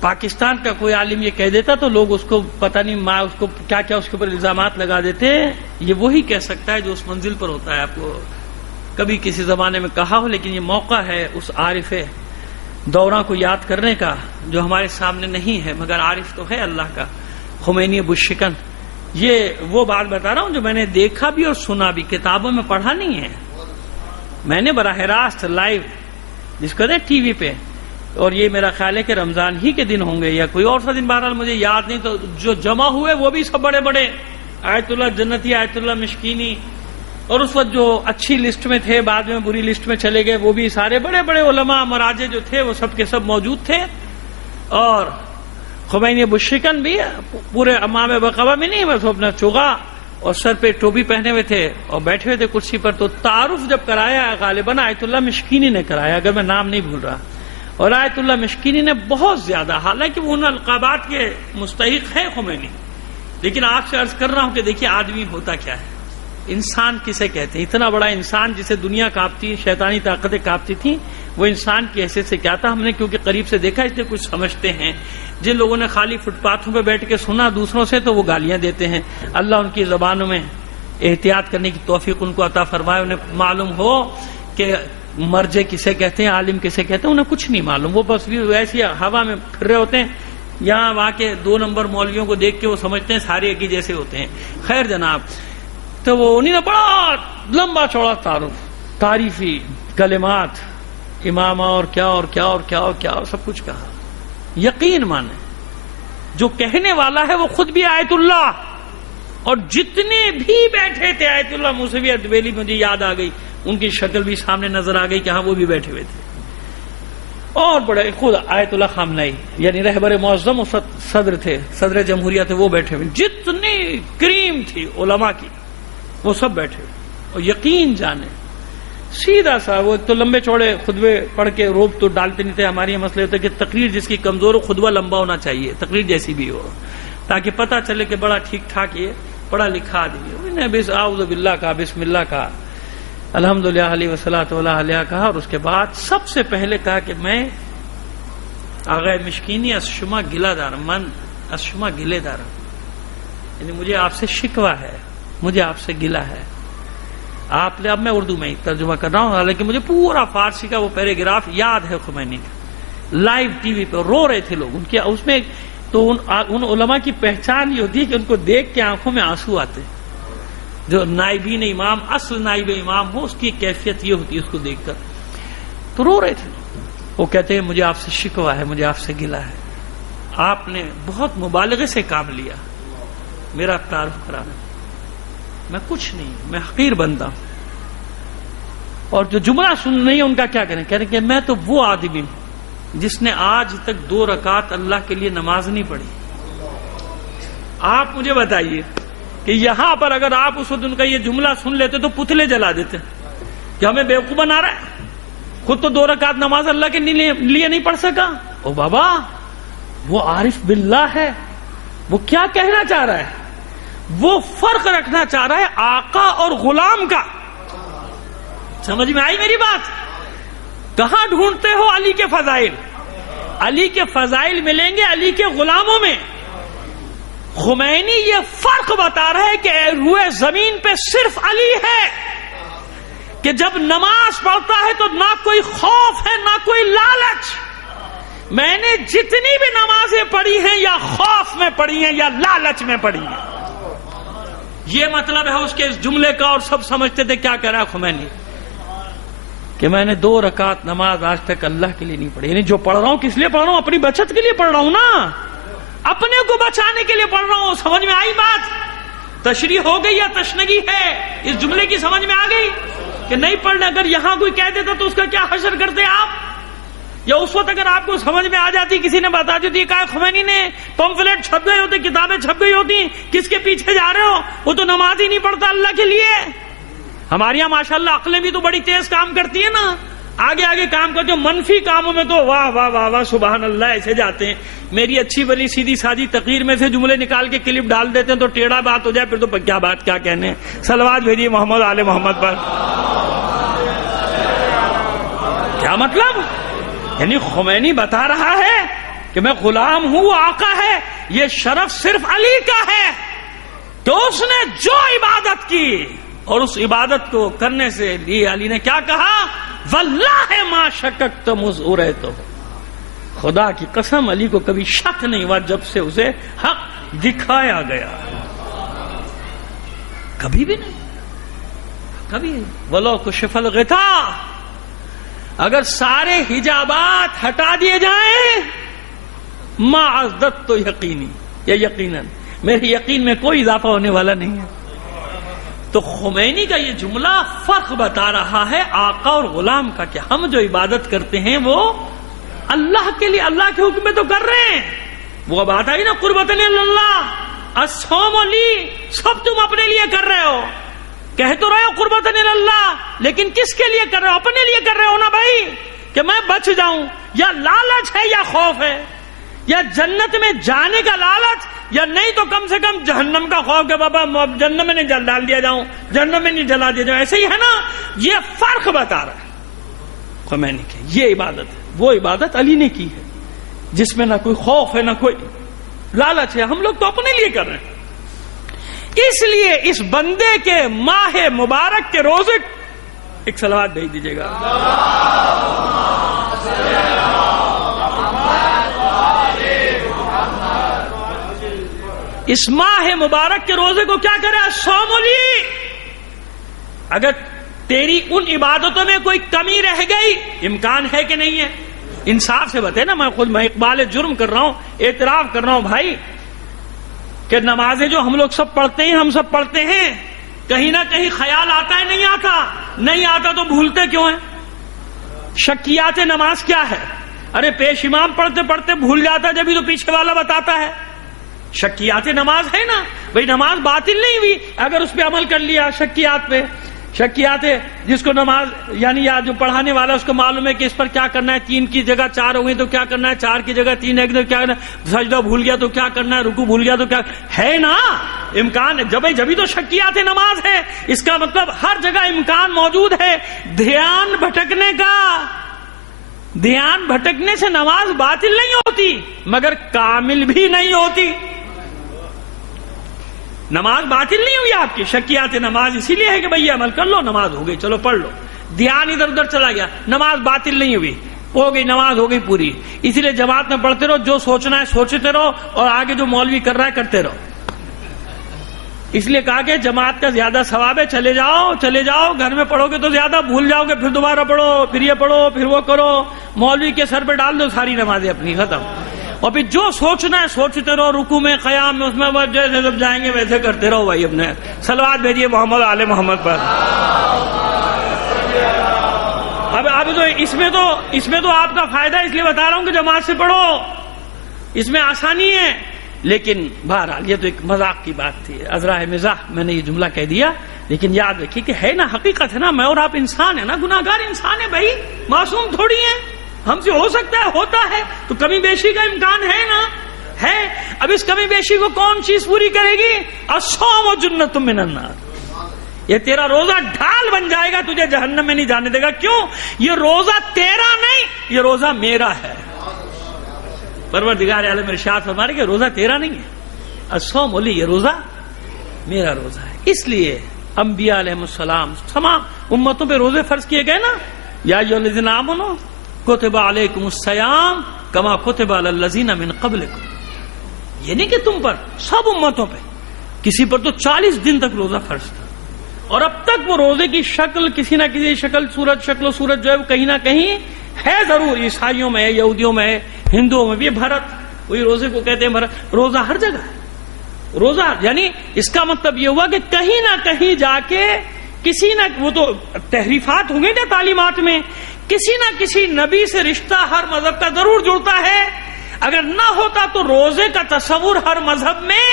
پاکستان کا کوئی عالم یہ کہہ دیتا تو لوگ اس کو پتہ نہیں اس کو کیا کیا اس کے اوپر الزامات لگا دیتے. یہ وہی کہہ سکتا ہے جو اس منزل پر ہوتا ہے. آپ کو کبھی کسی زمانے میں کہا ہو، لیکن یہ موقع ہے اس عارف دوراں کو یاد کرنے کا جو ہمارے سامنے نہیں ہے، مگر عارف تو ہے اللہ کا، خمینی ابو الشکن. یہ وہ بات بتا رہا ہوں جو میں نے دیکھا بھی اور سنا بھی، کتابوں میں پڑھا نہیں ہے. میں نے براہ راست لائیو جس کو ٹی وی پہ، اور یہ میرا خیال ہے کہ رمضان ہی کے دن ہوں گے یا کوئی اور سا دن، بہرحال مجھے یاد نہیں، تو جو جمع ہوئے وہ بھی سب بڑے بڑے، آیت اللہ جنتی، آیت اللہ مشکینی، اور اس وقت جو اچھی لسٹ میں تھے بعد میں بری لسٹ میں چلے گئے، وہ بھی سارے بڑے بڑے علماء مراجع جو تھے وہ سب کے سب موجود تھے. اور خمینی ابو الشکن بھی پورے امام بقبہ میں نہیں، بس اپنا چوغا اور سر پہ ٹوپی پہنے ہوئے تھے اور بیٹھے ہوئے تھے کرسی پر. تو تعارف جب کرایا غالباً آیت اللہ مشکینی نے کرایا، اگر میں نام نہیں بھول رہا، اور آیت اللہ مشکینی نے بہت زیادہ، حالانکہ وہ ان القابات کے مستحق ہے خمینی، لیکن آپ سے عرض کر رہا ہوں کہ دیکھیے آدمی ہوتا کیا ہے، انسان کسے کہتے ہیں. اتنا بڑا انسان جسے دنیا کانپتی، شیطانی طاقتیں کانپتی تھیں، وہ انسان کی حیثیت سے کیا تھا. ہم نے کیونکہ قریب سے دیکھا اس لیے کچھ سمجھتے ہیں. جن لوگوں نے خالی فٹ پاتھوں پہ بیٹھ کے سنا دوسروں سے تو وہ گالیاں دیتے ہیں. اللہ ان کی زبانوں میں احتیاط کرنے کی توفیق ان کو عطا فرمائے. انہیں معلوم ہو کہ مرجع کسے کہتے ہیں، عالم کسے کہتے ہیں، انہیں کچھ نہیں معلوم. وہ بس ویسی ہوا میں پھر رہے ہوتے ہیں. یہاں وہاں کے 2 نمبر مولویوں کو دیکھ کے وہ سمجھتے ہیں سارے ایک ہی جیسے ہوتے ہیں. خیر جناب، تو وہ انہیں نے بڑا لمبا چوڑا تعریفی کلمات امامہ اور کیا اور کیا اور کیا اور کیا اور سب کچھ کہا. یقین مانے جو کہنے والا ہے وہ خود بھی آیت اللہ، اور جتنے بھی بیٹھے تھے آیت اللہ موسوی ادویلی، مجھے یاد آ گئی، ان کی شکل بھی سامنے نظر آ گئی کہ ہاں وہ بھی بیٹھے ہوئے تھے. اور بڑے خود آیت اللہ خامنئی یعنی رہبر معظم صدر تھے، صدر جمہوریہ تھے، وہ بیٹھے ہوئے. جتنی کریم تھی علماء کی وہ سب بیٹھے ہوئے. اور یقین جانے سیدھا سا، وہ تو لمبے چوڑے خطبے پڑھ کے روب تو ڈالتے نہیں تھے. ہمارے یہ مسئلہ ہوتا ہے کہ تقریر جس کی کمزور ہو خطبہ لمبا ہونا چاہیے، تقریر جیسی بھی ہو، تاکہ پتہ چلے کہ بڑا ٹھیک ٹھاک یہ پڑھا لکھا آدمی. بس اعوذ باللہ کا، بسم اللہ کا، الحمدللہ علیہ وصلاۃ علیہ کہا، اور اس کے بعد سب سے پہلے کہا کہ میں آغا مشکینی از شما گلہ دارم، من از شما گلے دارم، یعنی مجھے آپ سے شکوہ ہے، مجھے آپ سے گلہ ہے. آپ نے، اب میں اردو میں ہی ترجمہ کر رہا ہوں، حالانکہ مجھے پورا فارسی کا وہ پیراگراف یاد ہے. خمینی کا لائیو ٹی وی پہ رو رہے تھے لوگ ان کے، اس میں تو ان علماء کی پہچان یہ ہوتی ہے کہ ان کو دیکھ کے آنکھوں میں آنسو آتے. جو نائبین امام، اصل نائب امام ہو، اس کی کیفیت یہ ہوتی ہے، اس کو دیکھ کر تو رو رہے تھے. وہ کہتے ہیں مجھے آپ سے شکوہ ہے، مجھے آپ سے گلہ ہے. آپ نے بہت مبالغے سے کام لیا میرا تعارف کرانا. میں کچھ نہیں، میں حقیر بندہ ہوں. اور جو جملہ سن نہیں ہے ان کا کیا کریں؟ کہہ رہے کہ میں تو وہ آدمی ہوں جس نے آج تک 2 رکعت اللہ کے لیے نماز نہیں پڑھی. آپ مجھے بتائیے کہ یہاں پر اگر آپ اس وقت ان کا یہ جملہ سن لیتے تو پتلے جلا دیتے کہ ہمیں بیوقوف بنا رہا ہے، خود تو 2 رکعت نماز اللہ کے لیے نہیں پڑھ سکا. او بابا، وہ عارف باللہ ہے، وہ کیا کہنا چاہ رہا ہے؟ وہ فرق رکھنا چاہ رہا ہے آقا اور غلام کا. سمجھ میں آئی میری بات؟ کہاں ڈھونڈتے ہو علی کے فضائل؟ علی کے فضائل ملیں گے علی کے غلاموں میں. خمینی یہ فرق بتا رہا ہے کہ روئے زمین پہ صرف علی ہے، کہ جب نماز پڑھتا ہے تو نہ کوئی خوف ہے نہ کوئی لالچ. میں نے جتنی بھی نمازیں پڑھی ہیں یا خوف میں پڑھی ہیں یا لالچ میں پڑھی ہیں. یہ مطلب ہے اس کے اس جملے کا. اور سب سمجھتے تھے کیا کہہ رہا ہے خمینی کہ میں نے 2 رکعت نماز آج تک اللہ کے لیے نہیں پڑھی. یعنی جو پڑھ رہا ہوں کس لیے پڑھ رہا ہوں؟ اپنی بچت کے لیے پڑھ رہا ہوں نا، اپنے کو بچانے کے لیے پڑھ رہا ہوں. سمجھ میں آئی بات؟ تشریح ہو گئی یا تشنگی ہے؟ اس جملے کی سمجھ میں آ گئی کہ نہیں پڑھنا؟ اگر یہاں کوئی کہہ دیتا تو اس کا کیا حشر کرتے آپ؟ یا اس وقت اگر آپ کو سمجھ میں آ جاتی, کسی نے بتا دی کہ خمینی نے پمفلیٹ چھپ گئے ہوتے, کتابیں چھپ گئی ہوتی, کس کے پیچھے جا رہے ہو, وہ تو نماز ہی نہیں پڑھتا اللہ کے لیے. ہمارے یہاں ماشاءاللہ عقلیں بھی تو بڑی تیز کام کرتی ہیں نا, آگے آگے کام کرتے. منفی کاموں میں تو واہ واہ واہ واہ سبحان اللہ ایسے جاتے ہیں. میری اچھی بلی سیدھی سادی تقریر میں سے جملے نکال کے کلپ ڈال دیتے ہیں تو ٹیڑھا بات ہو جائے, پھر تو کیا بات کیا کہنے. صلوات بھیجیے محمد آل محمد پر. کیا مطلب؟ یعنی خمینی بتا رہا ہے کہ میں غلام ہوں, وہ آقا ہے. یہ شرف صرف علی کا ہے کہ اس نے جو عبادت کی اور اس عبادت کو کرنے سے لیے علی نے کیا کہا, واللہ ما شککت مذ اریتہ. خدا کی قسم علی کو کبھی شک نہیں ہوا جب سے اسے حق دکھایا گیا, کبھی بھی نہیں, کبھی. ولو کشف الغطاء, اگر سارے حجابات ہٹا دیے جائیں, ما ازددت تو یقینی, یا یقیناً میرے یقین میں کوئی اضافہ ہونے والا نہیں ہے. تو خمینی کا یہ جملہ فرق بتا رہا ہے آقا اور غلام کا, کہ ہم جو عبادت کرتے ہیں وہ اللہ کے لیے, اللہ کے حکم میں تو کر رہے ہیں. وہ بات آئی نا قربتن اللہ, الصوم لی, سب تم اپنے لیے کر رہے ہو, کہہ تو رہے ہو قربتن اللہ, لیکن کس کے لیے کر رہے ہو؟ اپنے لیے کر رہے ہو نا بھائی, کہ میں بچ جاؤں. یا لالچ ہے یا خوف ہے, یا جنت میں جانے کا لالچ, یا نہیں تو کم سے کم جہنم کا خوف کہ بابا جہنم میں نہیں ڈال دیا جاؤں, جہنم میں نہیں جلا دیا جاؤں. ایسے ہی ہے نا, یہ فرق بتا رہا ہے خمینی کہ یہ عبادت ہے, وہ عبادت علی نے کی ہے جس میں نہ کوئی خوف ہے نہ کوئی لالچ ہے. ہم لوگ تو اپنے لیے کر رہے ہیں. اس لیے اس بندے کے ماہ مبارک کے روزے ایک صلوات بھیج دیجیے گا. اس ماہ مبارک کے روزے کو کیا کرے, الصوم لی. اگر تیری ان عبادتوں میں کوئی کمی رہ گئی, امکان ہے کہ نہیں ہے, انصاف سے بتے نا. میں اقبال جرم کر رہا ہوں, اعتراف کر رہا ہوں بھائی, کہ نمازیں جو ہم لوگ سب پڑھتے ہیں, ہم سب پڑھتے ہیں, کہیں نہ کہیں خیال آتا ہے, نہیں آتا, نہیں آتا تو بھولتے کیوں ہیں؟ شکیات نماز کیا ہے؟ ارے پیش امام پڑھتے پڑھتے بھول جاتا ہے, جبھی تو پیچھے والا بتاتا ہے. شکیات نماز ہے نا بھئی, نماز باطل نہیں ہوئی اگر اس پہ عمل کر لیا. شکیات پہ, شکیات جس کو نماز یعنی یا جو پڑھانے والا اس کو معلوم ہے کہ اس پر کیا کرنا ہے, 3 کی جگہ 4 ہو گئی تو کیا کرنا ہے, 4 کی جگہ 3 ہے تو کیا کرنا ہے, سجدہ بھول گیا تو کیا کرنا ہے, رکوع بھول گیا تو کیا ہے نا, امکان جبھی تو شکیات نماز ہے. اس کا مطلب ہر جگہ امکان موجود ہے دھیان بھٹکنے کا. دھیان بھٹکنے سے نماز باطل نہیں ہوتی مگر کامل بھی نہیں ہوتی. نماز باطل نہیں ہوئی آپ کی. شکیات نماز اسی لیے ہے کہ بھئی یہ عمل کر لو, نماز ہو گئی, چلو پڑھ لو. دھیان ادھر ادھر چلا گیا, نماز باطل نہیں ہوئی, ہو گئی, نماز ہو گئی پوری. اسی لیے جماعت میں پڑھتے رہو, جو سوچنا ہے سوچتے رہو, اور آگے جو مولوی کر رہا ہے کرتے رہو. اس لیے کہا کہ جماعت کا زیادہ ثواب ہے, چلے جاؤ, گھر میں پڑھو گے تو زیادہ بھول جاؤ گے, پھر دوبارہ پڑھو, پھر یہ پڑھو, پھر وہ کرو. مولوی کے سر پہ ڈال دو ساری نمازیں اپنی, ختم. اور پھر جو سوچنا ہے سوچتے رہو, رکوع میں, قیام میں, اس میں جیسے جب جائیں گے ویسے کرتے رہو بھائی. اپنے صلوات بھیجیے محمد آل محمد پر. اب تو اس میں تو آپ کا فائدہ, اس لیے بتا رہا ہوں کہ جماعت سے پڑھو, اس میں آسانی ہے. لیکن بہرحال یہ تو ایک مذاق کی بات تھی, ازراہ مزاح میں نے یہ جملہ کہہ دیا. لیکن یاد رکھیے کہ ہے نا, حقیقت ہے نا, میں اور آپ انسان ہیں نا, گناہ گار انسان ہے بھائی, معصوم تھوڑی ہیں. ہم سے ہو سکتا ہے, ہوتا ہے, تو کمی بیشی کا امکان ہے نا, ہے. اب اس کمی بیشی کو کون چیز پوری کرے گی؟ الصوم جنۃ من النار. یہ تیرا روزہ ڈھال بن جائے گا, تجھے جہنم میں نہیں جانے دے گا. کیوں؟ یہ روزہ تیرا نہیں, یہ روزہ میرا ہے. پروردگار عالم ارشاد فرما رہے کہ روزہ تیرا نہیں ہے, الصوم لی, یہ روزہ میرا روزہ ہے. اس لیے انبیاء علیہ السلام تمام امتوں پہ روزے فرض کیے گئے نا. یا ایھا الذین آمنوا کتب علیکم الصیام کما کتب علی الذین من قبلکم. یہ نہیں کہ تم پر, سب امتوں پہ, کسی پر تو 40 دن تک روزہ فرض تھا, اور اب تک وہ روزے کی شکل کسی نہ کسی شکل و صورت جو ہے وہ کہیں نہ کہیں ہے ضرور. عیسائیوں میں ہے, یہودیوں میں ہے, ہندوؤں میں بھی. بھرت, وہی روزے کو کہتے ہیں بھرت. روزہ ہر جگہ ہے. روزہ یعنی اس کا مطلب یہ ہوا کہ کہیں نہ کہیں جا کے کسی نہ, وہ تو تحریفات ہوں گے نا تعلیمات میں, کسی نہ کسی نبی سے رشتہ ہر مذہب کا ضرور جڑتا ہے. اگر نہ ہوتا تو روزے کا تصور ہر مذہب میں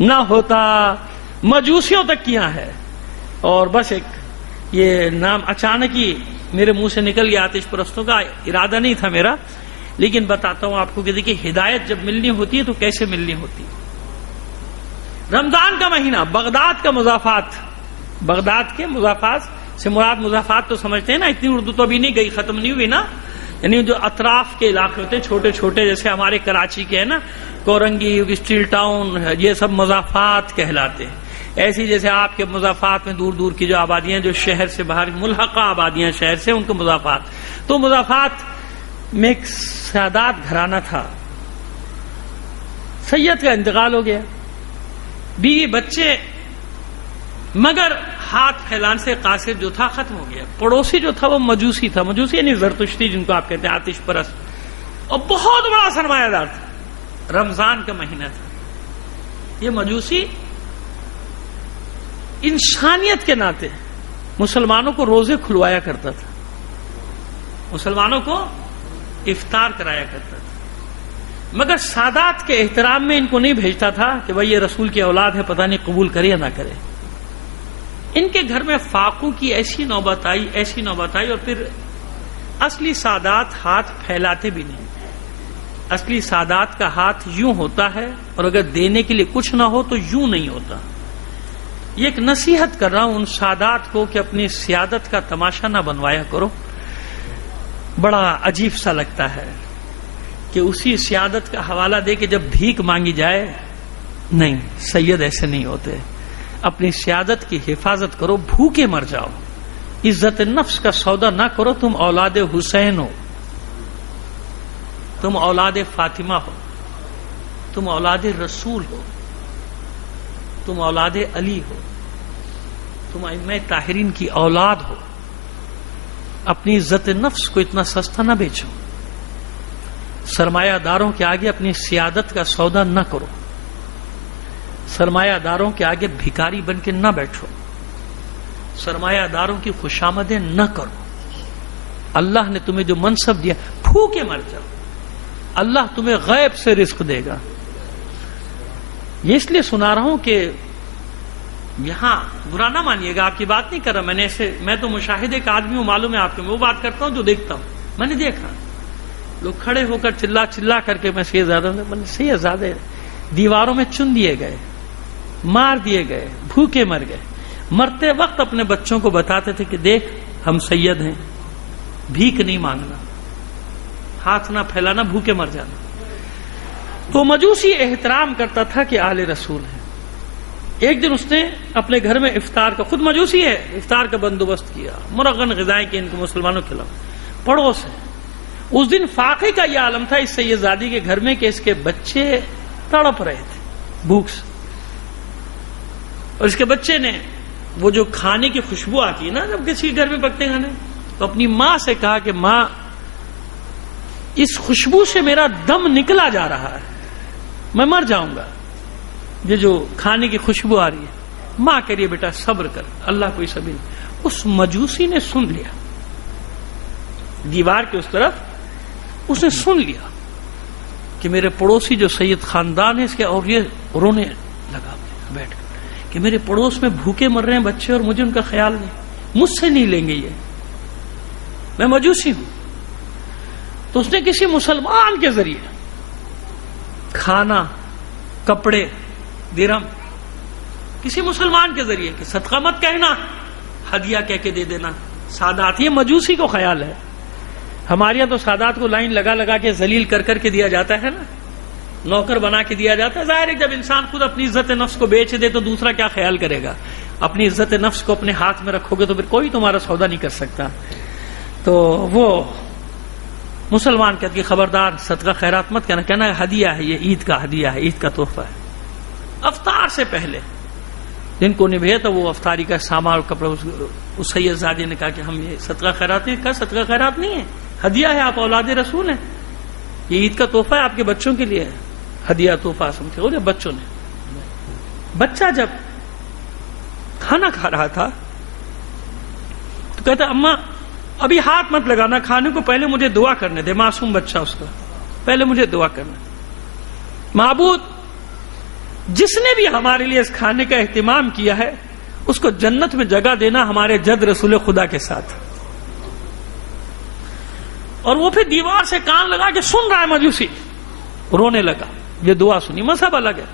نہ ہوتا. مجوسیوں تک کیا ہے. اور بس ایک یہ نام اچانک ہی میرے منہ سے نکل گیا, آتش پرستوں کا ارادہ نہیں تھا میرا, لیکن بتاتا ہوں آپ کو کہ دیکھیے ہدایت جب ملنی ہوتی ہے تو کیسے ملنی ہوتی ہے. رمضان کا مہینہ, بغداد کا مضافات, بغداد کے مضافات سے مراد مضافات تو سمجھتے ہیں نا, اتنی اردو تو ابھی نہیں گئی, ختم نہیں ہوئی نا, یعنی جو اطراف کے علاقے ہوتے ہیں چھوٹے چھوٹے, جیسے ہمارے کراچی کے ہیں نا کورنگی, اسٹیل ٹاؤن, یہ سب مضافات کہلاتے ہیں. ایسی جیسے آپ کے مضافات میں دور دور کی جو آبادیاں جو شہر سے باہر ملحقہ آبادیاں شہر سے, ان کو مضافات. تو مضافات میں ایک سادات گھرانہ تھا, سید کا انتقال ہو گیا, بیوی بچے, مگر ہاتھ پھیلان سے قاصر جو تھا ختم ہو گیا. پڑوسی جو تھا وہ مجوسی تھا, مجوسی یعنی زرتشتی جن کو آپ کہتے ہیں, آتش پرست, اور بہت بڑا سرمایہ دار تھا. رمضان کا مہینہ تھا. یہ مجوسی انسانیت کے ناطے مسلمانوں کو روزے کھلوایا کرتا تھا, مسلمانوں کو افطار کرایا کرتا تھا, مگر سادات کے احترام میں ان کو نہیں بھیجتا تھا کہ بھائی یہ رسول کی اولاد ہے, پتہ نہیں قبول کرے یا نہ کرے. ان کے گھر میں فاقوں کی ایسی نوبت آئی, اور پھر اصلی سادات ہاتھ پھیلاتے بھی نہیں. اصلی سادات کا ہاتھ یوں ہوتا ہے, اور اگر دینے کے لیے کچھ نہ ہو تو یوں نہیں ہوتا. یہ ایک نصیحت کر رہا ہوں ان سادات کو کہ اپنی سیادت کا تماشا نہ بنوایا کرو. بڑا عجیب سا لگتا ہے کہ اسی سیادت کا حوالہ دے کے جب بھیک مانگی جائے, نہیں, سید ایسے نہیں ہوتے. اپنی سیادت کی حفاظت کرو, بھوکے مر جاؤ. عزت نفس کا سودا نہ کرو. تم اولاد حسین ہو, تم اولاد فاطمہ ہو, تم اولاد رسول ہو, تم اولاد علی ہو, تم ائمہ طاہرین کی اولاد ہو. اپنی عزت نفس کو اتنا سستا نہ بیچو. سرمایہ داروں کے آگے اپنی سیادت کا سودا نہ کرو. سرمایہ داروں کے آگے بھکاری بن کے نہ بیٹھو. سرمایہ داروں کی خوشامدیں نہ کرو. اللہ نے تمہیں جو منصب دیا, پھوکے مر جاؤ. اللہ تمہیں غیب سے رزق دے گا. یہ اس لیے سنا رہا ہوں کہ یہاں برا نہ مانیے گا, آپ کی بات نہیں کر رہا, میں تو مشاہدے کا آدمی ہوں, معلوم ہے آپ کو, میں وہ بات کرتا ہوں جو دیکھتا ہوں. میں نے دیکھا لوگ کھڑے ہو کر چلا کر کے, میں سیدزادے دیواروں میں چن دیے گئے, مار دیے گئے, بھوکے مر گئے. مرتے وقت اپنے بچوں کو بتاتے تھے کہ دیکھ ہم سید ہیں, بھیک نہیں مانگنا, ہاتھ نہ پھیلانا, بھوکے مر جانا. تو مجوسی احترام کرتا تھا کہ آل رسول ہے. ایک دن اس نے اپنے گھر میں افطار کا, خود مجوسی ہے, افطار کا بندوبست کیا, مرغن غذائیں کی ان کو مسلمانوں کے خلاف. پڑوس ہے. اس دن فاقے کا یہ عالم تھا اس سیدزادی کے گھر میں کہ اس کے بچے تڑپ رہے تھے بھوک سے, اور اس کے بچے نے وہ جو کھانے کی خوشبو آتی ہے نا جب کسی گھر میں پکتے کھانے, تو اپنی ماں سے کہا کہ ماں اس خوشبو سے میرا دم نکلا جا رہا ہے, میں مر جاؤں گا, یہ جو کھانے کی خوشبو آ رہی ہے. ماں کہہ رہی ہے بیٹا صبر کر, اللہ کوئی سبیل. اس مجوسی نے سن لیا, دیوار کے اس طرف اس نے سن لیا کہ میرے پڑوسی جو سید خاندان ہے اس کے, اور یہ رونے لگا بیٹھ کر کہ میرے پڑوس میں بھوکے مر رہے ہیں بچے اور مجھے ان کا خیال نہیں, مجھ سے نہیں لیں گے یہ, میں مجوسی ہوں. تو اس نے کسی مسلمان کے ذریعے کھانا, کپڑے, درہم, کسی مسلمان کے ذریعے کہ صدقہ مت کہنا, ہدیہ کہہ کے دے دینا. سادات, یہ مجوسی کو خیال ہے. ہمارے یہاں تو سادات کو لائن لگا لگا کے ذلیل کر کر کے دیا جاتا ہے نا, نوکر بنا کے دیا جاتا ہے. ظاہر ہے جب انسان خود اپنی عزت نفس کو بیچ دے تو دوسرا کیا خیال کرے گا. اپنی عزت نفس کو اپنے ہاتھ میں رکھو گے تو پھر کوئی تمہارا سودا نہیں کر سکتا. تو وہ مسلمان کہتے کہ خبردار صدقہ خیرات مت کہنا, کہنا ہے ہدیہ ہے, یہ عید کا ہدیہ ہے, عید کا تحفہ ہے. افطار سے پہلے جن کو نہیں بھیجا تو وہ افطاری کا سامان اور کپڑا, اس سیدزادے نے کہا کہ ہم یہ صدقہ خیرات نہیں, کہا صدقہ خیرات نہیں ہے, ہدیہ ہے, آپ اولاد رسول ہیں, یہ عید کا تحفہ ہے آپ کے بچوں کے لیے. ہدیہ تحفہ سمجھے ہو. بچوں نے, بچہ جب کھانا کھا رہا تھا تو کہتا اماں ابھی ہاتھ مت لگانا کھانے کو، پہلے مجھے دعا کرنے دے. معصوم بچہ اس کا، پہلے مجھے دعا کرنا. معبود جس نے بھی ہمارے لیے اس کھانے کا اہتمام کیا ہے اس کو جنت میں جگہ دینا ہمارے جد رسول خدا کے ساتھ. اور وہ پھر دیوار سے کان لگا کے سن رہا ہے مجوسی، رونے لگا. یہ دعا سنی، مذہب الگ ہے.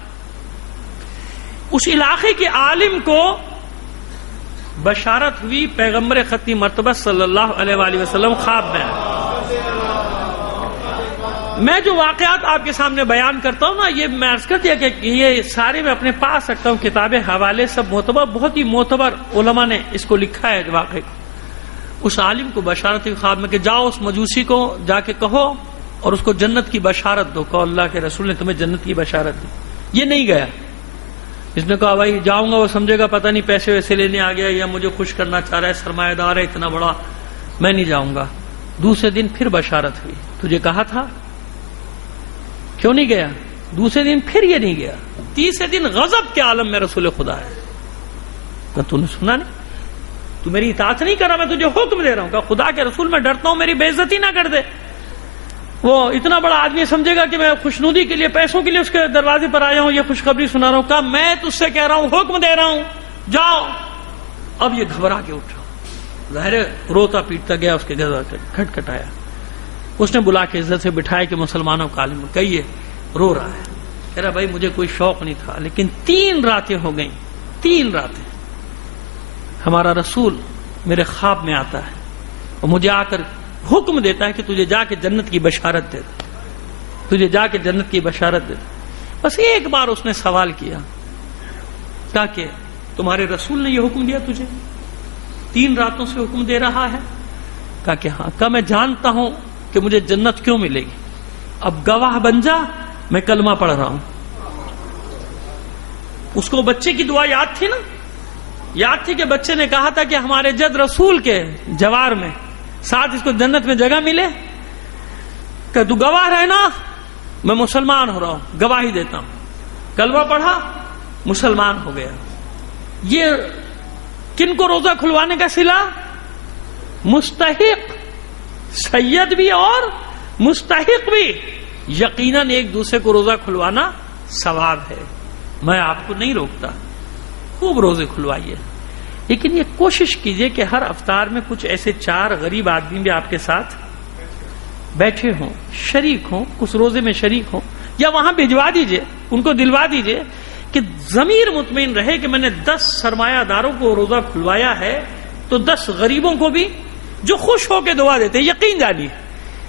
اس علاقے کے عالم کو بشارت ہوئی، پیغمبر ختم مرتبہ صلی اللہ علیہ وآلہ وسلم خواب میں. میں جو واقعات آپ کے سامنے بیان کرتا ہوں نا، یہ میں عرض کر دیا کہ یہ سارے میں اپنے پاس رکھتا ہوں، کتابیں حوالے سب معتبر، بہت ہی معتبر علماء نے اس کو لکھا ہے واقعے کو. اس عالم کو بشارت ہوئی خواب میں کہ جاؤ اس مجوسی کو جا کے کہو اور اس کو جنت کی بشارت دو، کہ اللہ کے رسول نے تمہیں جنت کی بشارت دی. یہ نہیں گیا. اس نے کہا بھائی جاؤں گا، وہ سمجھے گا پتہ نہیں پیسے ویسے لینے آ گیا یا مجھے خوش کرنا چاہ رہا ہے، سرمایہ دار ہے اتنا بڑا، میں نہیں جاؤں گا. دوسرے دن پھر بشارت ہوئی، تجھے کہا تھا، کیوں نہیں گیا؟ دوسرے دن پھر یہ نہیں گیا. تیسرے دن غضب کے عالم میں رسول خدا ہے. کہ تو نے سنا نہیں، تو میری اطاعت نہیں کر رہا، میں تجھے حکم دے رہا ہوں کہ خدا کے رسول میں ڈرتا ہوں میری بے عزتی نہ کر دے. وہ اتنا بڑا آدمی سمجھے گا کہ میں خوشنودی کے لیے، پیسوں کے لیے اس کے دروازے پر آیا ہوں، یہ خوشخبری سنا رہا ہوں. کہا میں تجھ سے کہہ رہا ہوں، حکم دے رہا ہوں، جاؤ. اب یہ گھبرا کے اٹھا، ظاہر روتا پیٹتا گیا، اس کے گھر کھٹکھٹایا. اس نے بلا کے عزت سے بٹھایا کہ مسلمانوں کا عالم کہیے. رو رہا ہے، کہہ رہا بھائی مجھے کوئی شوق نہیں تھا، لیکن 3 راتیں ہو گئیں، 3 راتیں ہمارا رسول میرے خواب میں آتا ہے اور مجھے آ کر حکم دیتا ہے کہ تجھے جا کے جنت کی بشارت دے دے، تجھے جا کے جنت کی بشارت دے دے. بس ایک بار اس نے سوال کیا، کہا کہ تمہارے رسول نے یہ حکم دیا تجھے، 3 راتوں سے حکم دے رہا ہے؟ کہا کہ ہاں. کہا میں جانتا ہوں کہ مجھے جنت کیوں ملے گی، اب گواہ بن جا، میں کلمہ پڑھ رہا ہوں. اس کو بچے کی دعا یاد تھی نا، یاد تھی کہ بچے نے کہا تھا کہ ہمارے جد رسول کے جوار میں ساتھ اس کو جنت میں جگہ ملے. کہ تو گواہ رہنا، میں مسلمان ہو رہا ہوں، گواہی دیتا ہوں. کلمہ پڑھا، مسلمان ہو گیا. یہ کن کو روزہ کھلوانے کا صلہ؟ مستحق، سید بھی اور مستحق بھی. یقیناً ایک دوسرے کو روزہ کھلوانا ثواب ہے. میں آپ کو نہیں روکتا، خوب روزے کھلوائیے، لیکن یہ کوشش کیجئے کہ ہر افطار میں کچھ ایسے 4 غریب آدمی بھی آپ کے ساتھ بیٹھے ہوں، شریک ہوں، کچھ روزے میں شریک ہوں، یا وہاں بھجوا دیجئے، ان کو دلوا دیجئے کہ ضمیر مطمئن رہے کہ میں نے 10 سرمایہ داروں کو روزہ کھلوایا ہے تو 10 غریبوں کو بھی جو خوش ہو کے دعا دیتے. یقین جانیے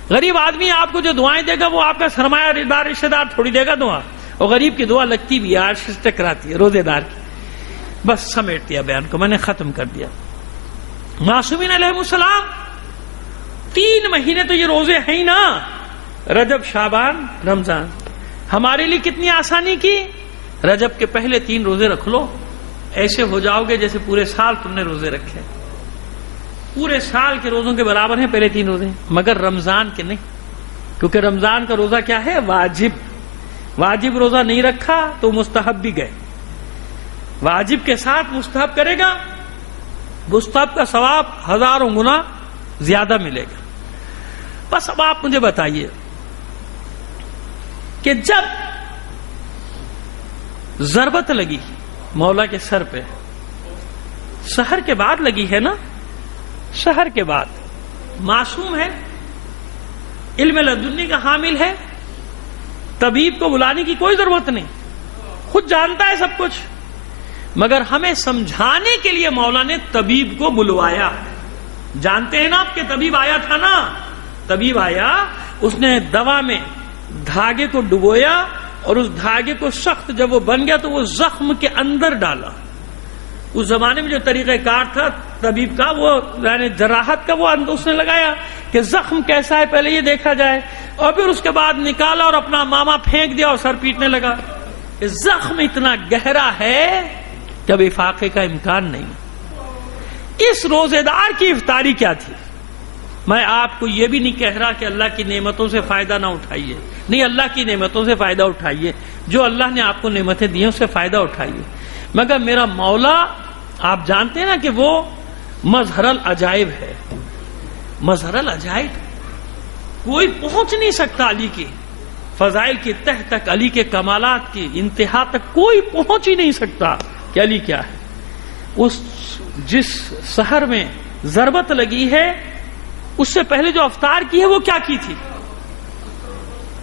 غریب آدمی آپ کو جو دعائیں دے گا وہ آپ کا سرمایہ دار رشتہ دار تھوڑی دے گا دعا. اور غریب کی دعا لگتی بھی ہے، عرش سے ٹکراتی ہے روزے دار کی. بس سمیٹ دیا بیان کو، میں نے ختم کر دیا. معصومین علیہ السلام 3 مہینے تو یہ روزے ہیں ہی نا، رجب، شعبان، رمضان. ہمارے لیے کتنی آسانی کی. رجب کے پہلے 3 روزے رکھ لو، ایسے ہو جاؤ گے جیسے پورے سال تم نے روزے رکھے. پورے سال کے روزوں کے برابر ہیں پہلے 3 روزے، مگر رمضان کے نہیں، کیونکہ رمضان کا روزہ کیا ہے؟ واجب. واجب روزہ نہیں رکھا تو مستحب بھی گئے. واجب کے ساتھ مستحب کرے گا، مستحب کا ثواب 1000 گنا زیادہ ملے گا. بس اب آپ مجھے بتائیے کہ جب ضربت لگی مولا کے سر پہ، سحر کے بعد لگی ہے نا، سحر کے بعد، معصوم ہے، علم لدنی کا حامل ہے، طبیب کو بلانے کی کوئی ضرورت نہیں، خود جانتا ہے سب کچھ، مگر ہمیں سمجھانے کے لیے مولا نے طبیب کو بلوایا. جانتے ہیں نا آپ کے طبیب آیا تھا نا، طبیب آیا، اس نے دوا میں دھاگے کو ڈبویا اور اس دھاگے کو سخت جب وہ بن گیا تو وہ زخم کے اندر ڈالا. اس زمانے میں جو طریقہ کار تھا طبیب کا، وہ یعنی جراحت کا، وہ اس نے لگایا کہ زخم کیسا ہے پہلے یہ دیکھا جائے، اور پھر اس کے بعد نکالا اور اپنا ماما پھینک دیا اور سر پیٹنے لگا. زخم اتنا گہرا ہے کہ اب افاقے کا امکان نہیں. اس روزے دار کی افطاری کیا تھی؟ میں آپ کو یہ بھی نہیں کہہ رہا کہ اللہ کی نعمتوں سے فائدہ نہ اٹھائیے، نہیں، اللہ کی نعمتوں سے فائدہ اٹھائیے، جو اللہ نے آپ کو نعمتیں دی ہیں اس سے فائدہ اٹھائیے. مگر میرا مولا آپ جانتے ہیں نا کہ وہ مظہر العجائب ہے، مظہر العجائب، کوئی پہنچ نہیں سکتا علی کے فضائل کی تہ تک، علی کے کمالات کی انتہا تک کوئی پہنچ ہی نہیں سکتا کہ علی کیا ہے۔ اس جس سحر میں ضربت لگی ہے اس سے پہلے جو افطار کی ہے وہ کیا کی تھی؟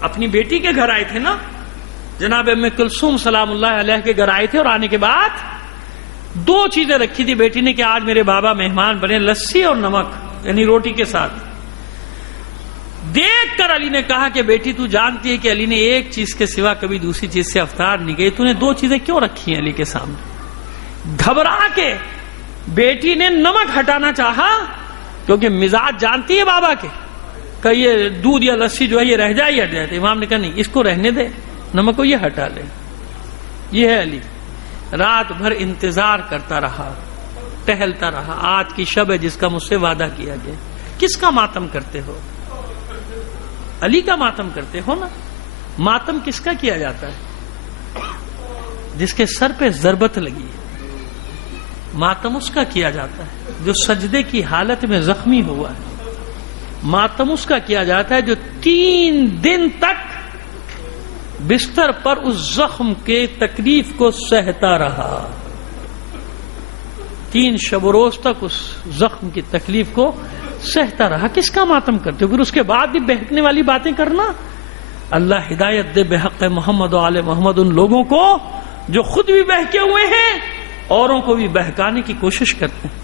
اپنی بیٹی کے گھر آئے تھے نا، جناب ام کلثوم سلام اللہ علیہ کے گھر آئے تھے، اور آنے کے بعد دو چیزیں رکھی تھی بیٹی نے کہ آج میرے بابا مہمان بنے، لسی اور نمک، یعنی روٹی کے ساتھ۔ دیکھ کر علی نے کہا کہ بیٹی تو جانتی ہے کہ علی نے ایک چیز کے سوا کبھی دوسری چیز سے افطار نہیں کی، تو نے دو چیزیں کیوں رکھی ہیں علی کے سامنے؟ گھبرا کے بیٹی نے نمک ہٹانا چاہا، کیونکہ مزاج جانتی ہے بابا کے کہ یہ دودھ یا لسی جو ہے یہ رہ جائے ہٹ جائے، تو امام نے کہا نہیں، اس کو رہنے دے، نمک کو یہ ہٹا لے۔ یہ ہے علی، رات بھر انتظار کرتا رہا، ٹہلتا رہا، آج کی شب ہے جس کا مجھ سے وعدہ کیا گیا۔ کس کا ماتم کرتے ہو؟ علی کا ماتم کرتے ہو نا۔ ماتم کس کا کیا جاتا ہے؟ جس کے سر پہ ضربت لگی ہے، ماتم اس کا کیا جاتا ہے جو سجدے کی حالت میں زخمی ہوا ہے، ماتم اس کا کیا جاتا ہے جو 3 دن تک بستر پر اس زخم کے تکلیف کو سہتا رہا، 3 شب و روز تک اس زخم کی تکلیف کو سہتا رہا۔ کس کا ماتم کرتے ہو؟ پھر اس کے بعد بھی بہکنے والی باتیں کرنا۔ اللہ ہدایت دے بحق محمد و آل محمد ان لوگوں کو جو خود بھی بہکے ہوئے ہیں، اوروں کو بھی بہکانے کی کوشش کرتے ہیں۔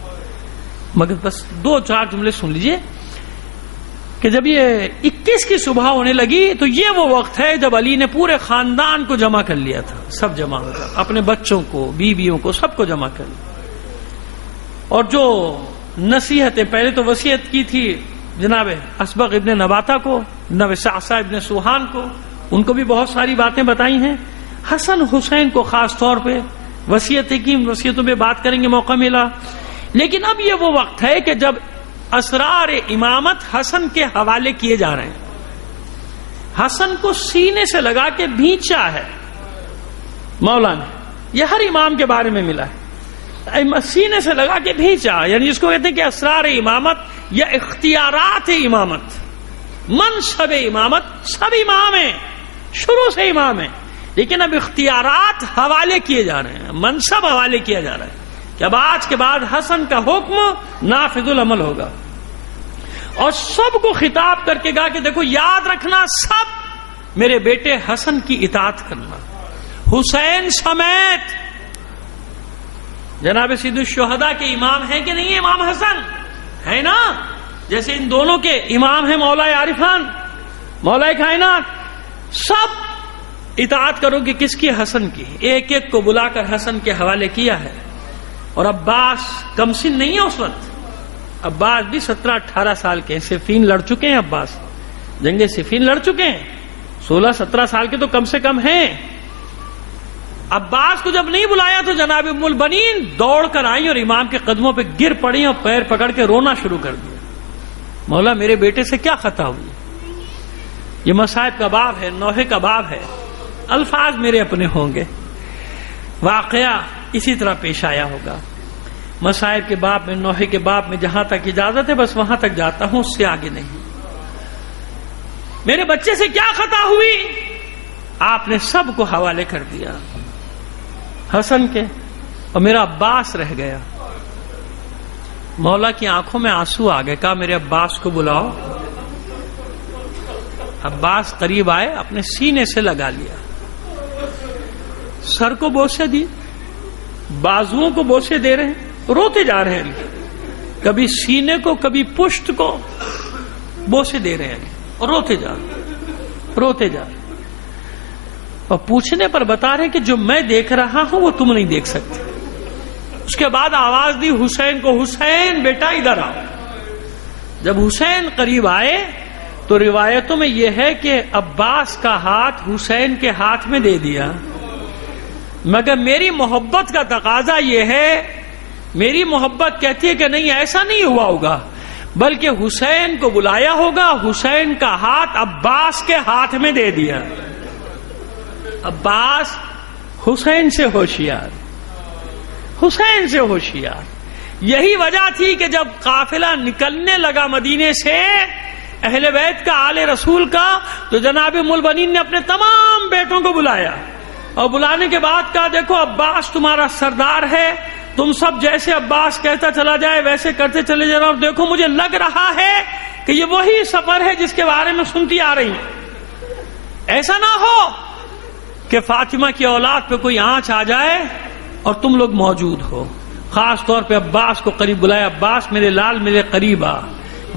مگر بس 2-4 جملے سن لیجئے کہ جب یہ 21 کی صبح ہونے لگی تو یہ وہ وقت ہے جب علی نے پورے خاندان کو جمع کر لیا تھا، سب جمع ہو گیا، اپنے بچوں کو، بیویوں کو، سب کو جمع کر لیا، اور جو نصیحتیں پہلے تو وصیت کی تھی جناب اسبغ ابن نباتہ کو، جناب سعصع ابن سوحان کو، ان کو بھی بہت ساری باتیں بتائی ہیں، حسن حسین کو خاص طور پہ وصیتیں کی، وصیتوں پہ بات کریں گے موقع ملا۔ لیکن اب یہ وہ وقت ہے کہ جب اسرار امامت حسن کے حوالے کیے جا رہے ہیں۔ حسن کو سینے سے لگا کے بھینچا ہے مولا نے، یہ ہر امام کے بارے میں ملا ہے، سینے سے لگا کے بھینچا، یعنی جس کو کہتے ہیں کہ اسرار امامت یا اختیارات امامت، منصب امامت، سب امام ہیں، شروع سے امام ہیں، لیکن اب اختیارات حوالے کیے جا رہے ہیں، منصب حوالے کیا جا رہا ہے کہ اب آج کے بعد حسن کا حکم نافذ العمل ہوگا، اور سب کو خطاب کر کے کہا کہ دیکھو یاد رکھنا، سب میرے بیٹے حسن کی اطاعت کرنا، حسین سمیت۔ جناب سید الشہداء کے امام ہیں کہ نہیں امام حسن؟ ہے نا؟ جیسے ان دونوں کے امام ہیں مولا عارفان، مولا کائنات، سب اطاعت کرو گے کس کی؟ حسن کی۔ ایک ایک کو بلا کر حسن کے حوالے کیا ہے، اور عباس کم سن نہیں ہے اس وقت، عباس بھی 17-18 سال کے ہیں، صفین لڑ چکے ہیں، عباس جنگ صفین لڑ چکے ہیں، 16-17 سال کے تو کم سے کم ہیں۔ عباس کو جب نہیں بلایا تو جناب ام البنین دوڑ کر آئیں اور امام کے قدموں پہ گر پڑی اور پیر پکڑ کے رونا شروع کر دیا، مولا میرے بیٹے سے کیا خطا ہوئی؟ یہ مصائب کا باب ہے، نوحے کا باب ہے، الفاظ میرے اپنے ہوں گے، واقعہ اسی طرح پیش آیا ہوگا۔ مصائب کے باب میں، نوحے کے باب میں جہاں تک اجازت ہے بس وہاں تک جاتا ہوں، اس سے آگے نہیں۔ میرے بچے سے کیا خطا ہوئی؟ آپ نے سب کو حوالے کر دیا حسن کے، اور میرا عباس رہ گیا۔ مولا کی آنکھوں میں آنسو آ گئے، کہا میرے عباس کو بلاؤ۔ عباس قریب آئے، اپنے سینے سے لگا لیا، سر کو بوسے دی، بازوؤں کو بوسے دے رہے ہیں، روتے جا رہے ہیں، کبھی سینے کو کبھی پشت کو بوسے دے رہے ہیں، اور روتے جا رہے، اور پوچھنے پر بتا رہے کہ جو میں دیکھ رہا ہوں وہ تم نہیں دیکھ سکتے۔ اس کے بعد آواز دی حسین کو، حسین بیٹا ادھر آؤ۔ جب حسین قریب آئے تو روایتوں میں یہ ہے کہ عباس کا ہاتھ حسین کے ہاتھ میں دے دیا، مگر میری محبت کا تقاضا یہ ہے، میری محبت کہتی ہے کہ نہیں ایسا نہیں ہوا ہوگا، بلکہ حسین کو بلایا ہوگا، حسین کا ہاتھ عباس کے ہاتھ میں دے دیا۔ عباس حسین سے ہوشیار، حسین سے ہوشیار، یہی وجہ تھی کہ جب قافلہ نکلنے لگا مدینے سے اہل بیت کا، آل رسول کا، تو جناب ام البنین نے اپنے تمام بیٹوں کو بلایا اور بلانے کے بعد کہا دیکھو عباس تمہارا سردار ہے، تم سب جیسے عباس کہتا چلا جائے ویسے کرتے چلے جانا، اور دیکھو مجھے لگ رہا ہے کہ یہ وہی سفر ہے جس کے بارے میں سنتی آ رہی ہیں، ایسا نہ ہو کہ فاطمہ کی اولاد پہ کوئی آنچ آ جائے اور تم لوگ موجود ہو۔ خاص طور پہ عباس کو قریب بلایا، عباس میرے لال میرے قریب آ،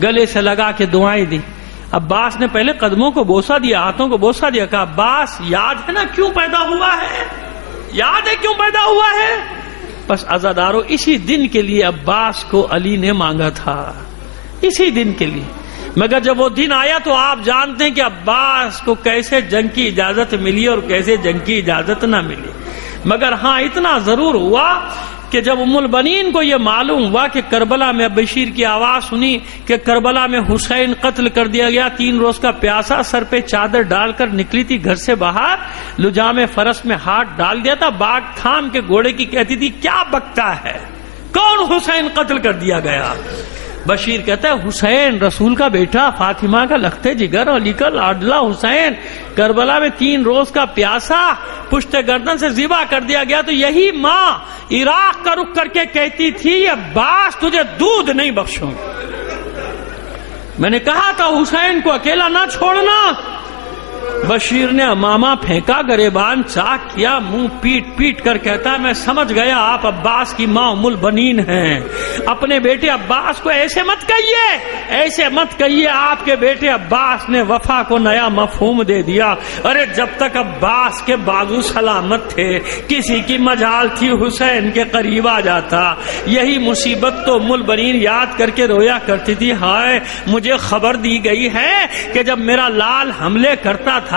گلے سے لگا کے دعائیں دی۔ عباس نے پہلے قدموں کو بوسہ دیا، ہاتھوں کو بوسہ دیا، کہا عباس یاد ہے نا کیوں پیدا ہوا ہے، یاد ہے کیوں پیدا ہوا ہے؟ بس عزادارو اسی دن کے لیے عباس کو علی نے مانگا تھا، اسی دن کے لیے، مگر جب وہ دن آیا تو آپ جانتے ہیں کہ عباس کو کیسے جنگ کی اجازت ملی اور کیسے جنگ کی اجازت نہ ملی۔ مگر ہاں اتنا ضرور ہوا کہ جب ام البنین کو یہ معلوم ہوا کہ کربلا میں بشیر کی آواز سنی کہ کربلا میں حسین قتل کر دیا گیا، 3 روز کا پیاسا، سر پہ چادر ڈال کر نکلی تھی گھر سے باہر، لجام فرس میں ہاتھ ڈال دیا تھا، باغ تھام کے گھوڑے کی کہتی تھی کیا بکتا ہے، کون حسین قتل کر دیا گیا؟ بشیر کہتا ہے حسین رسول کا بیٹا، فاطمہ کا لختے جگر، علی کا لاڈلا حسین، کربلا میں 3 روز کا پیاسا پشت گردن سے ذبح کر دیا گیا۔ تو یہی ماں عراق کا رخ کر کے کہتی تھی عباس تجھے دودھ نہیں بخشوں، میں نے کہا تھا حسین کو اکیلا نہ چھوڑنا۔ بشیر نے امامہ پھینکا، گریبان چاک کیا، منہ پیٹ پیٹ کر کہتا ہے میں سمجھ گیا آپ عباس کی ماں ام البنین ہیں، اپنے بیٹے عباس کو ایسے مت کہیے، ایسے مت کہیے، آپ کے بیٹے عباس نے وفا کو نیا مفہوم دے دیا۔ ارے جب تک عباس کے بازو سلامت تھے کسی کی مجال تھی حسین کے قریب آ جاتا۔ یہی مصیبت تو ام البنین یاد کر کے رویا کرتی تھی، ہائے مجھے خبر دی گئی ہے کہ جب میرا لال حملے کرتا تھا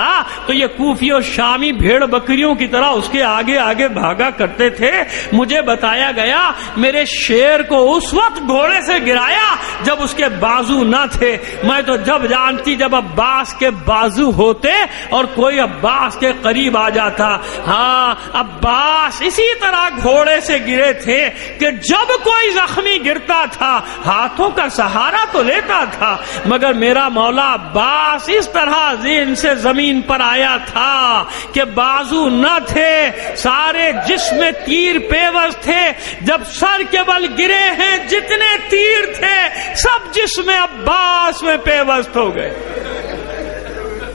تو یہ کوفی اور شامی بھیڑ بکریوں کی طرح اس کے آگے آگے بھاگا کرتے تھے۔ مجھے بتایا گیا میرے شیر کو اس وقت گھوڑے سے گرایا جب اس کے بازو نہ تھے، میں تو جب جانتی جب عباس کے بازو ہوتے اور کوئی عباس کے قریب آ جاتا۔ ہاں عباس اسی طرح گھوڑے سے گرے تھے کہ جب کوئی زخمی گرتا تھا ہاتھوں کا سہارا تو لیتا تھا، مگر میرا مولا عباس اس طرح ذہن سے زمین پر آیا تھا کہ بازو نہ تھے، سارے جسم میں تیر پیوست تھے، جب سر کے بل گرے ہیں جتنے تیر تھے سب جسم عباس میں پیوست ہو گئے۔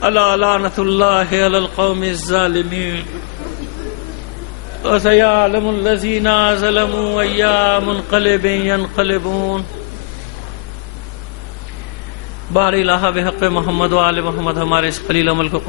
الا لعنت اللہ علی القوم الظالمین وسيعلم الذين ظلموا أي منقلب ينقلبون۔ بار الہ بحق محمد و آل محمد ہمارے اس قلیل عمل کو قبول